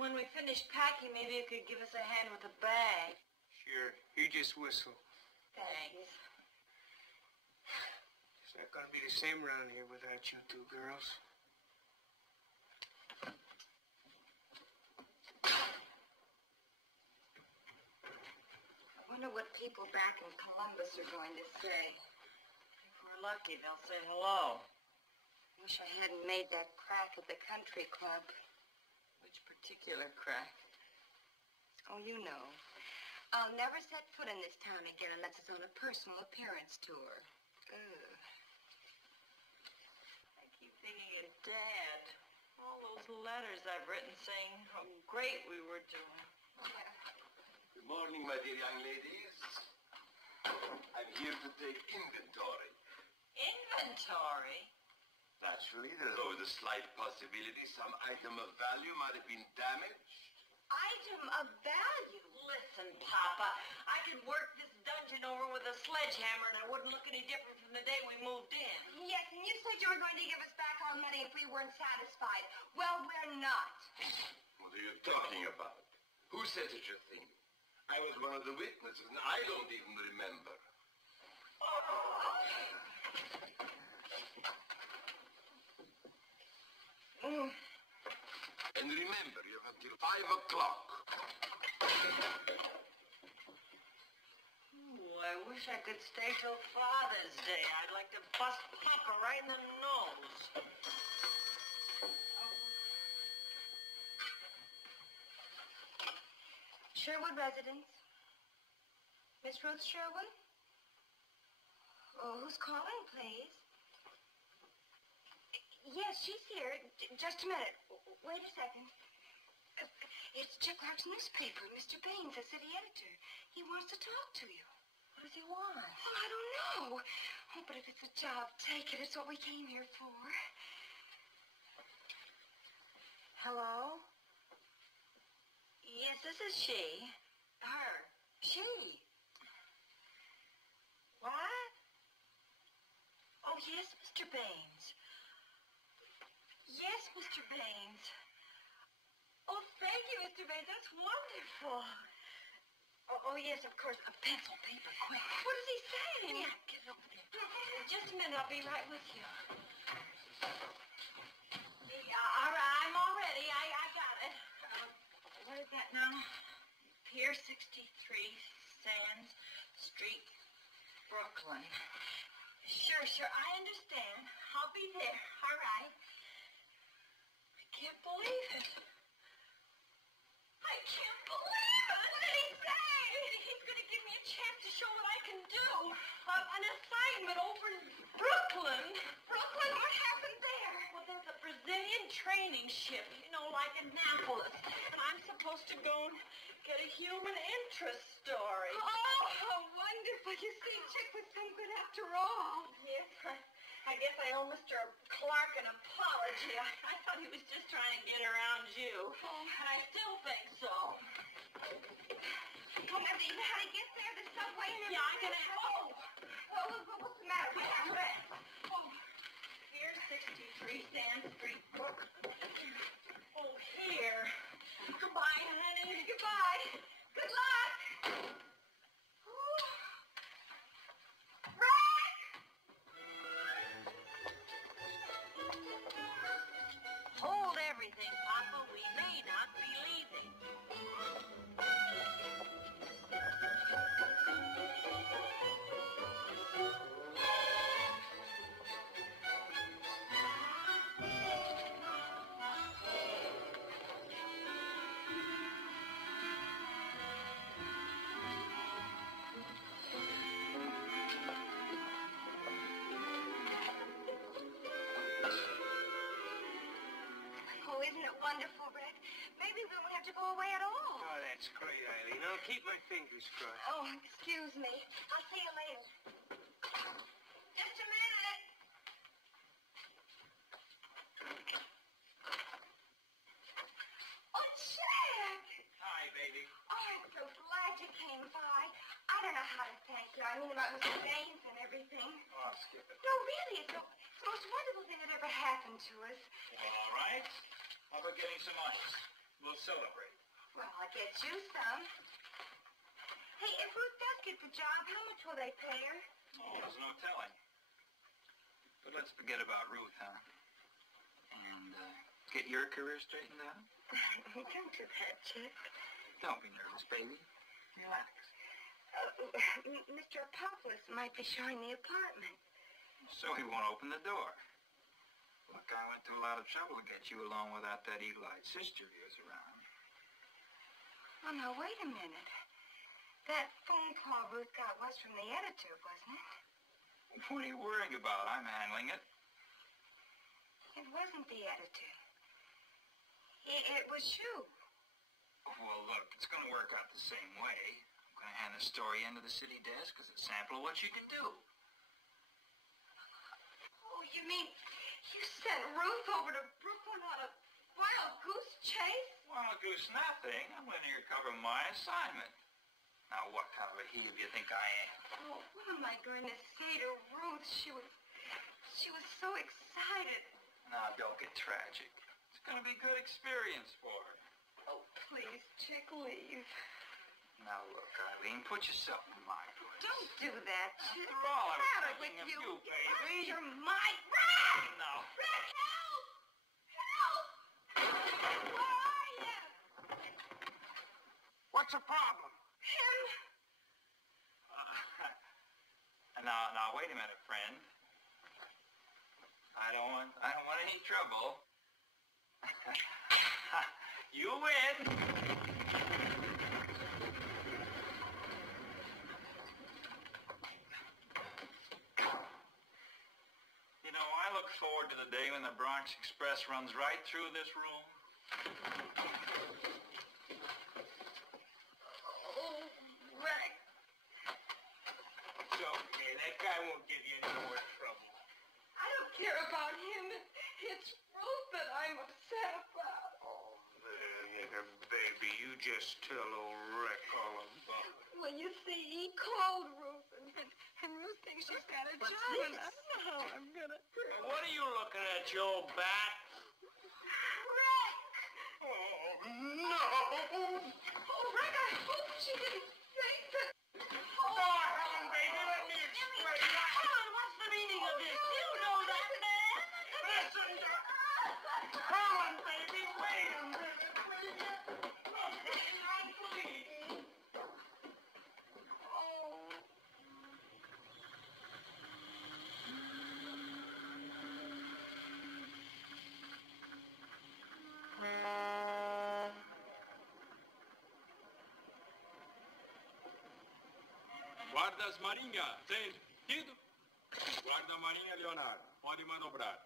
When we finish packing, maybe you could give us a hand with the bag. Sure. You just whistle. Thanks. It's not gonna be the same around here without you two girls. I wonder what people back in Columbus are going to say. If we're lucky, they'll say hello. Wish I hadn't made that crack at the country club. Which particular crack? Oh, you know. I'll never set foot in this town again unless it's on a personal appearance tour. Ugh. I keep thinking of Dad. All those letters I've written saying how great we were doing. Good morning, my dear young ladies. I'm here to take inventory. Inventory? Naturally, there's always a slight possibility some item of value might have been damaged. Item of value? Listen, Papa, I could work this dungeon over with a sledgehammer and it wouldn't look any different from the day we moved in. Yes, and you said you were going to give us back our money if we weren't satisfied. Well, we're not. What are you talking about? Who said such a thing? I was one of the witnesses, and I don't even remember. And remember, you have till 5 o'clock. Ooh, I wish I could stay till Father's Day. I'd like to bust Papa right in the nose. Sherwood residence. Miss Ruth Sherwood? Oh, who's calling, please? Yes, she's here. Just a minute. Wait a second. It's Chick Clark's newspaper. Mr. Baines, the city editor. He wants to talk to you. What does he want? Oh, I don't know. Oh, but if it's a job, take it. It's what we came here for. Hello? Yes, this is she. Her. She. What? Oh, yes, Mr. Baines. Yes, Mr. Baines. Oh, thank you, Mr. Baines. That's wonderful. Oh, yes, of course. A pencil, paper, quick. What is he saying? Yeah, get over there. Just a minute. I'll be right with you. Yeah, all right. I'm all ready. I got it. What is that now? Pier 63, Sands Street, Brooklyn. Sure. I understand. I'll be there. All right. I can't believe it. I can't believe it. What did he say? He's going to give me a chance to show what I can do. An assignment over in Brooklyn. Brooklyn? What happened there? Well, there's a Brazilian training ship, like Annapolis. And I'm supposed to go and get a human interest story. Oh, how wonderful. You see, Chick was some good after all. Yes, I guess I owe Mr. Clark an apology. I thought he was just trying to get around you. Oh. And I still think so. Oh, now, do you know how to get there? The subway? Yeah, I'm going to have... Oh, what's the matter? What happened? Oh, here's 63 Sand Street, Brooklyn. Oh, here. Goodbye, honey. Goodbye. Good luck. Rack! wonderful, Rick. Maybe we won't have to go away at all. Oh, that's great, Eileen. I'll keep my fingers crossed. Oh, excuse me. I'll see you later. Just a minute. Oh, Jack! Hi, baby. Oh, I'm so glad you came by. I don't know how to thank you. I mean, about Mr. Baines and everything. Oh, skip it. No, really, it's the most wonderful thing that ever happened to us. All right. How about getting some ice? We'll celebrate. Well, I'll get you some. Hey, if Ruth does get the job, how much will they pay her? Oh, there's no telling. But let's forget about Ruth, huh? And get your career straightened out? Don't do that, Chick. Don't be nervous, baby. Relax. Mr. Apophis might be showing the apartment. So he won't open the door. Look, I went to a lot of trouble to get you along without that eagle-eyed sister of yours around. Oh, now, wait a minute. That phone call Ruth got was from the editor, wasn't it? What are you worrying about? I'm handling it. It wasn't the editor. It was you. Well, look, it's going to work out the same way. I'm going to hand the story into the city desk as a sample of what you can do. Oh, you mean you sent Ruth over to Brooklyn on a wild goose chase? Wild goose nothing. I'm letting her cover my assignment. Now, what kind of a heave do you think I am? Oh, what am I going to say to Ruth? She was so excited. Now, don't get tragic. It's going to be a good experience for her. Oh, please, Chick, leave. Now, look, Eileen, put yourself in my place. Don't do that, Chick. After all, I was What's the thinking matter of with you, baby. You're my... Rick! No. Rick, help! Help! Where are you? What's the problem? Him. Now, wait a minute, friend. I don't want any trouble. You win. You know, I look forward to the day when the Bronx Express runs right through this room. Oh, Rick. It's okay. That guy won't give you any more trouble. I don't care about him. It's Ruth that I'm upset about. Oh, man, baby, you just tell old Rick all about it. Well, you see, he called Ruth, and Ruth thinks she's got a job, and I don't know how I'm gonna... What are you looking at, you old bat? Rick! Oh, no! Oh, Rick, I hope she didn't think that... Oh, Helen, baby, let me explain. Helen, what's the meaning of this? You know that man! Listen to... Helen, baby, wait a minute, will you? Please. Guardas Marinha, sentido. Guarda Marinha Leonardo, pode manobrar.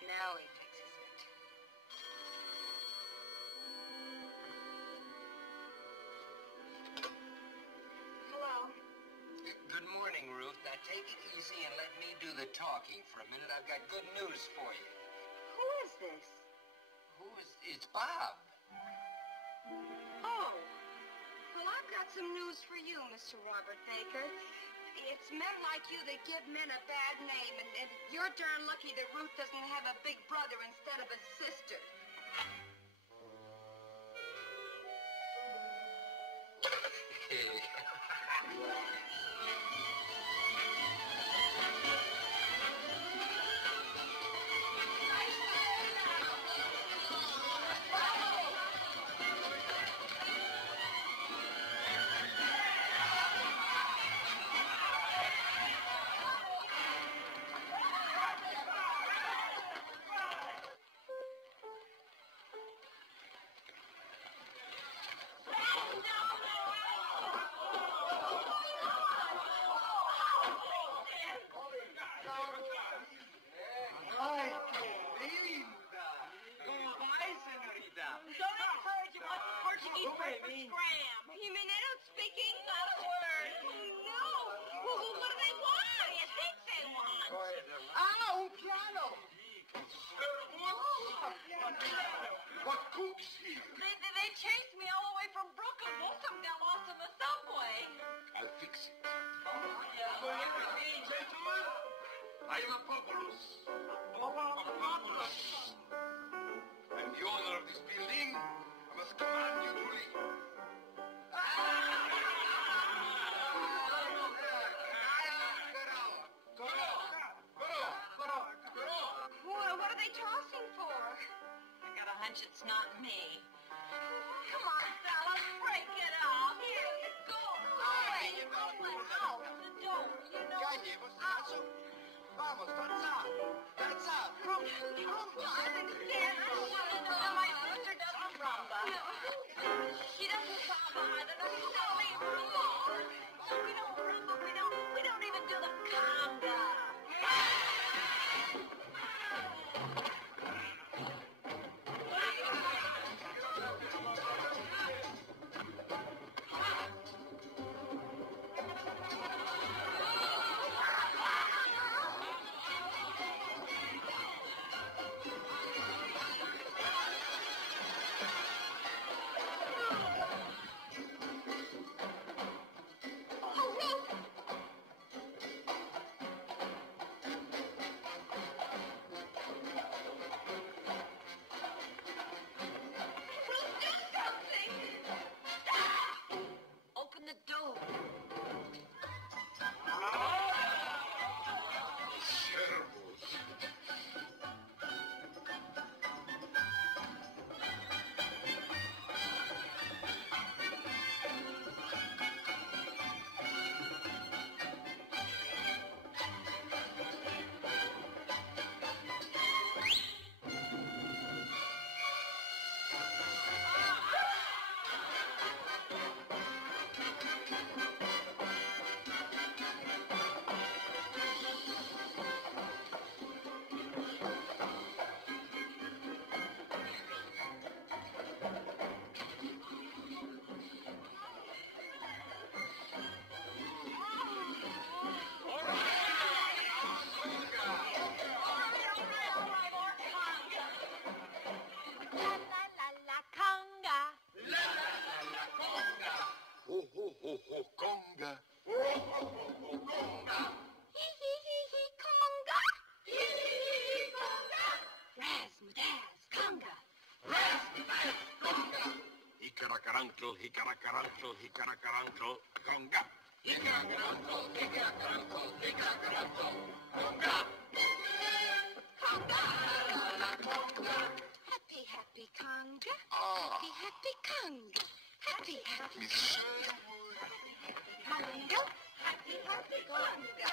Now he fixes it. Hello. Good morning, Ruth. Now take it easy and let me do the talking for a minute. I've got good news for you. Who is this? It's Bob. Oh. Well, I've got some news for you, Mr. Robert Baker. It's men like you that give men a bad name, and you're darn lucky that Ruth doesn't have a big brother instead of a sister. They chased me all the way from Brooklyn. Most of them got lost in the subway. I'll fix it. Gentlemen, I am Apollos. Apollos. I'm the owner of this building. I must command you to leave. What are they tossing for? I got a hunch it's not me. Come on, fellas, break it off. Here you go. Hey, you go out the door. You know. Vamos, that's out. Rumba. I understand. I don't want to know. My sister doesn't rumba. She doesn't samba either. Doesn't tell me rumba. We don't rumba. We don't even do the conga. Open the door. Conga. Hicaracarancle, hicaracarancle, hicaracarancle, conga. Hicaracarancle, hicaracarancle, hicaracarancle, conga. Happy, happy conga. Happy, happy conga. Happy, happy Miss Sherwood. conga. Happy, happy conga.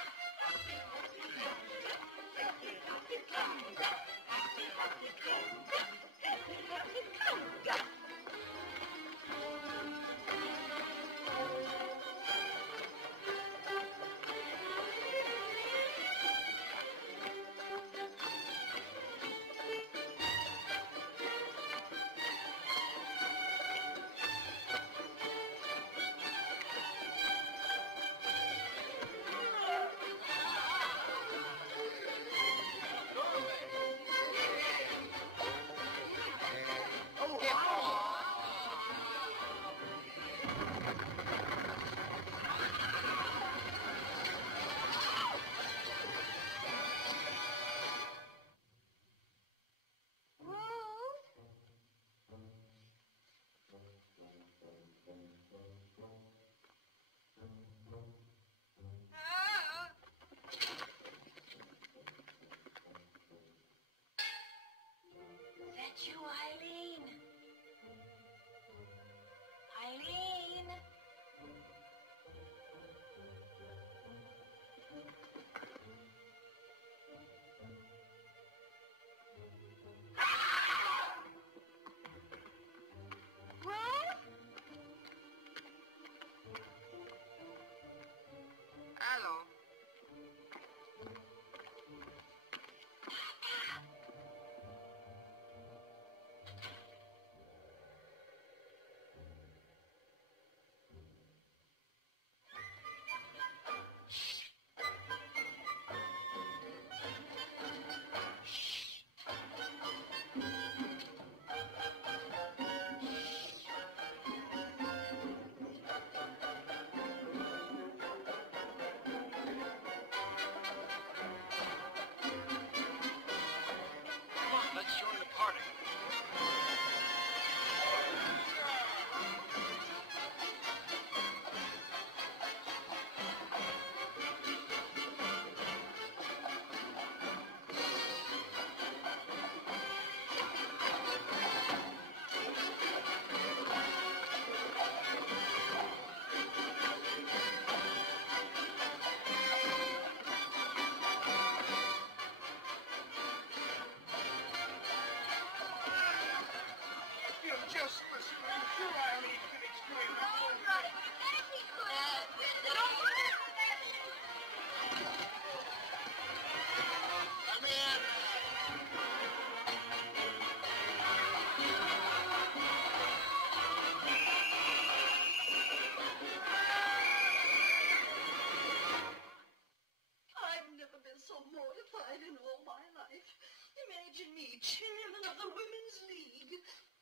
in all my life. Imagine me, chairman of the Women's League,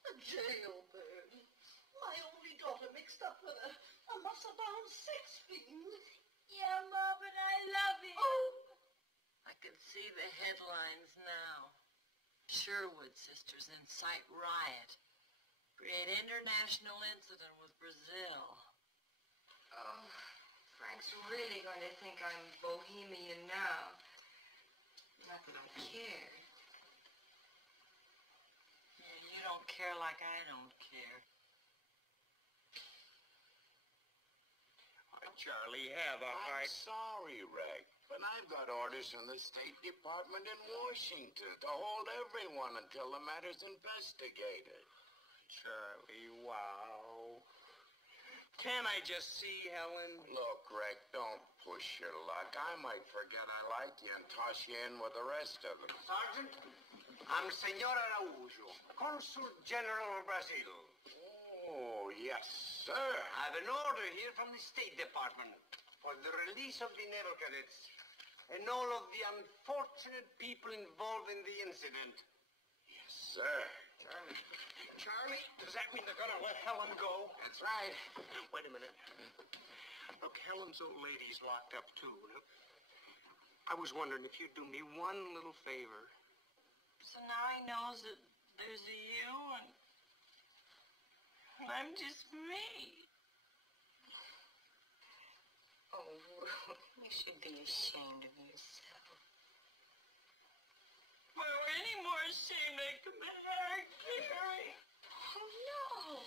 a jailbird. My only daughter mixed up with a muscle-bound sex fiend. Yeah, Ma, but I love him. Oh! I can see the headlines now. Sherwood sisters incite riot. Create international incident with Brazil. Oh, Frank's really going to think I'm bohemian now. Not that I cared. Yeah, you don't care like I don't care. Charlie, have a heart. I'm sorry, Reg, but I've got orders from the State Department in Washington to hold everyone until the matter's investigated. Charlie, wow. Can't I just see Helen? Look, Reg, don't push your luck. I might forget I like you and toss you in with the rest of them. Sergeant, I'm Senor Araújo, Consul General of Brazil. Oh, yes, sir. I have an order here from the State Department for the release of the naval cadets and all of the unfortunate people involved in the incident. Yes, sir. Charlie, does that mean they're gonna let Helen go? That's right. Wait a minute. Look, Helen's old lady's locked up, too. I was wondering if you'd do me one little favor. So now he knows that there's a you and I'm just me. Oh, you should be ashamed of yourself. If I were any more ashamed, I'd commit Harry. Oh, no.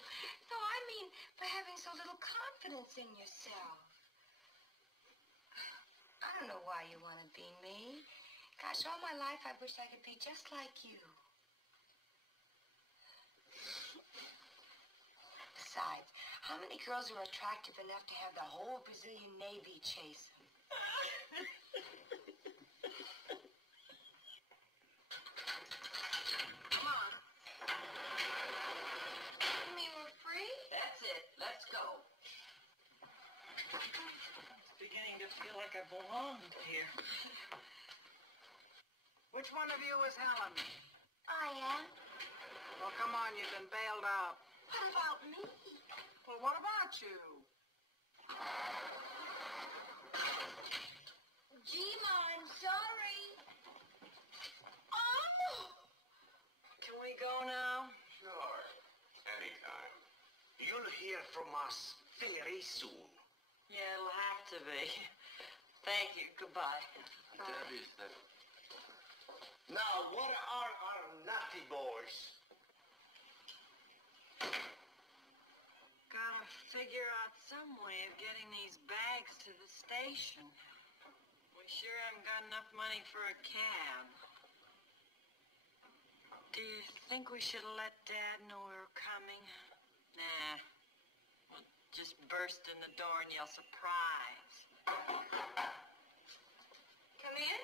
No, I mean by having so little confidence in yourself. I don't know why you want to be me. Gosh, all my life I wish I could be just like you. Besides, how many girls are attractive enough to have the whole Brazilian Navy chase them? Come on. You mean we're free? That's it. Let's go. It's beginning to feel like I belonged here. Which one of you is Helen? I am. Well, come on, you've been bailed out. What about me? Well, what about you? Gima, I'm sorry. Oh! Can we go now? Sure. Anytime. You'll hear from us very soon. Yeah, it'll have to be. Thank you. Goodbye. Now, what are our naughty boys? Gotta figure out some way of getting these bags to the station. We sure haven't got enough money for a cab. Do you think we should let Dad know we were coming? Nah. We'll just burst in the door and yell surprise. Come in?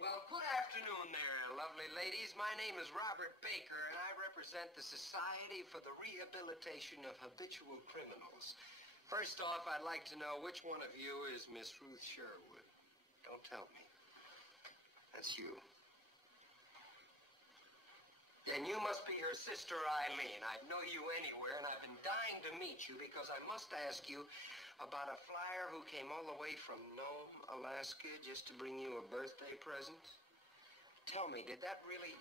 Well, good afternoon there, lovely ladies. My name is Robert Baker, and I represent the Society for the Rehabilitation of Habitual Criminals. First off, I'd like to know which one of you is Miss Ruth Sherwood. Don't tell me. That's you. Then you must be her sister, Eileen. I'd know you anywhere, and I've been dying to meet you because I must ask you about a flyer who came all the way from Nome, Alaska, just to bring you a birthday present. Tell me, did that really...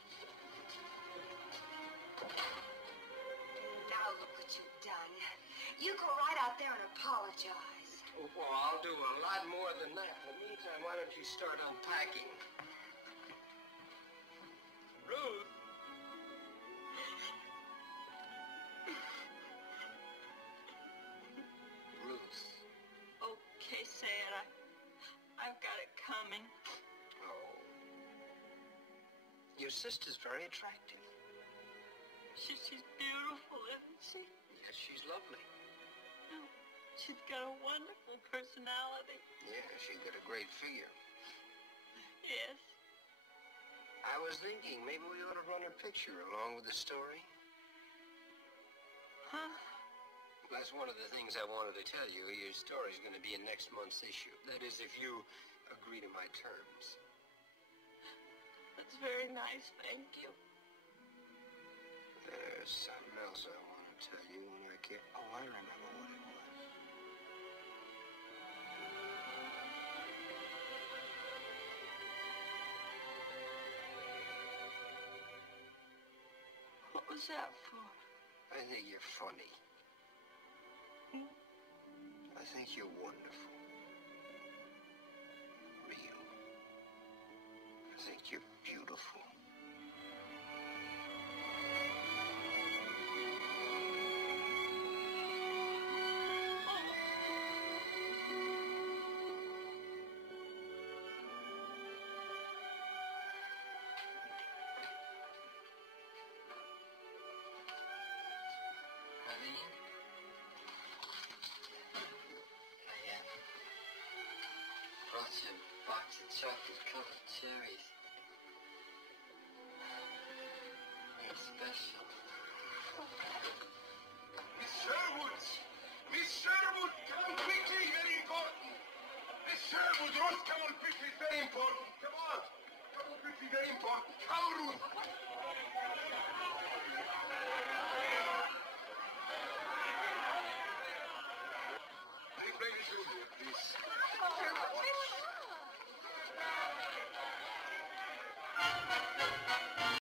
Now look what you've done. You go right out there and apologize. Oh, well, I'll do a lot more than that. In the meantime, why don't you start unpacking? Ruth? Ruth. Okay, say it. I've got it coming. Oh. Your sister's very attractive. She's beautiful, isn't she? Yes, she's lovely. Oh, she's got a wonderful personality. Yeah, she's got a great figure. Yes. I was thinking maybe we ought to run her picture along with the story. Huh? That's one of the things I wanted to tell you. Your story's going to be in next month's issue. That is, if you agree to my terms. That's very nice, thank you. There's something else I want to tell you when I get... Oh, I remember what it was. What was that for? I think you're funny. I think you're wonderful. Real. I think you're beautiful. Eileen? Brought you a box of chocolate-covered cherries. They're special. Miss Sherwood! Miss Sherwood, come on quickly, very important! Miss Sherwood, Ruth, come on quickly, very important. Come on! Come on quickly, very important. Come, Ruth! Explain it to you, please.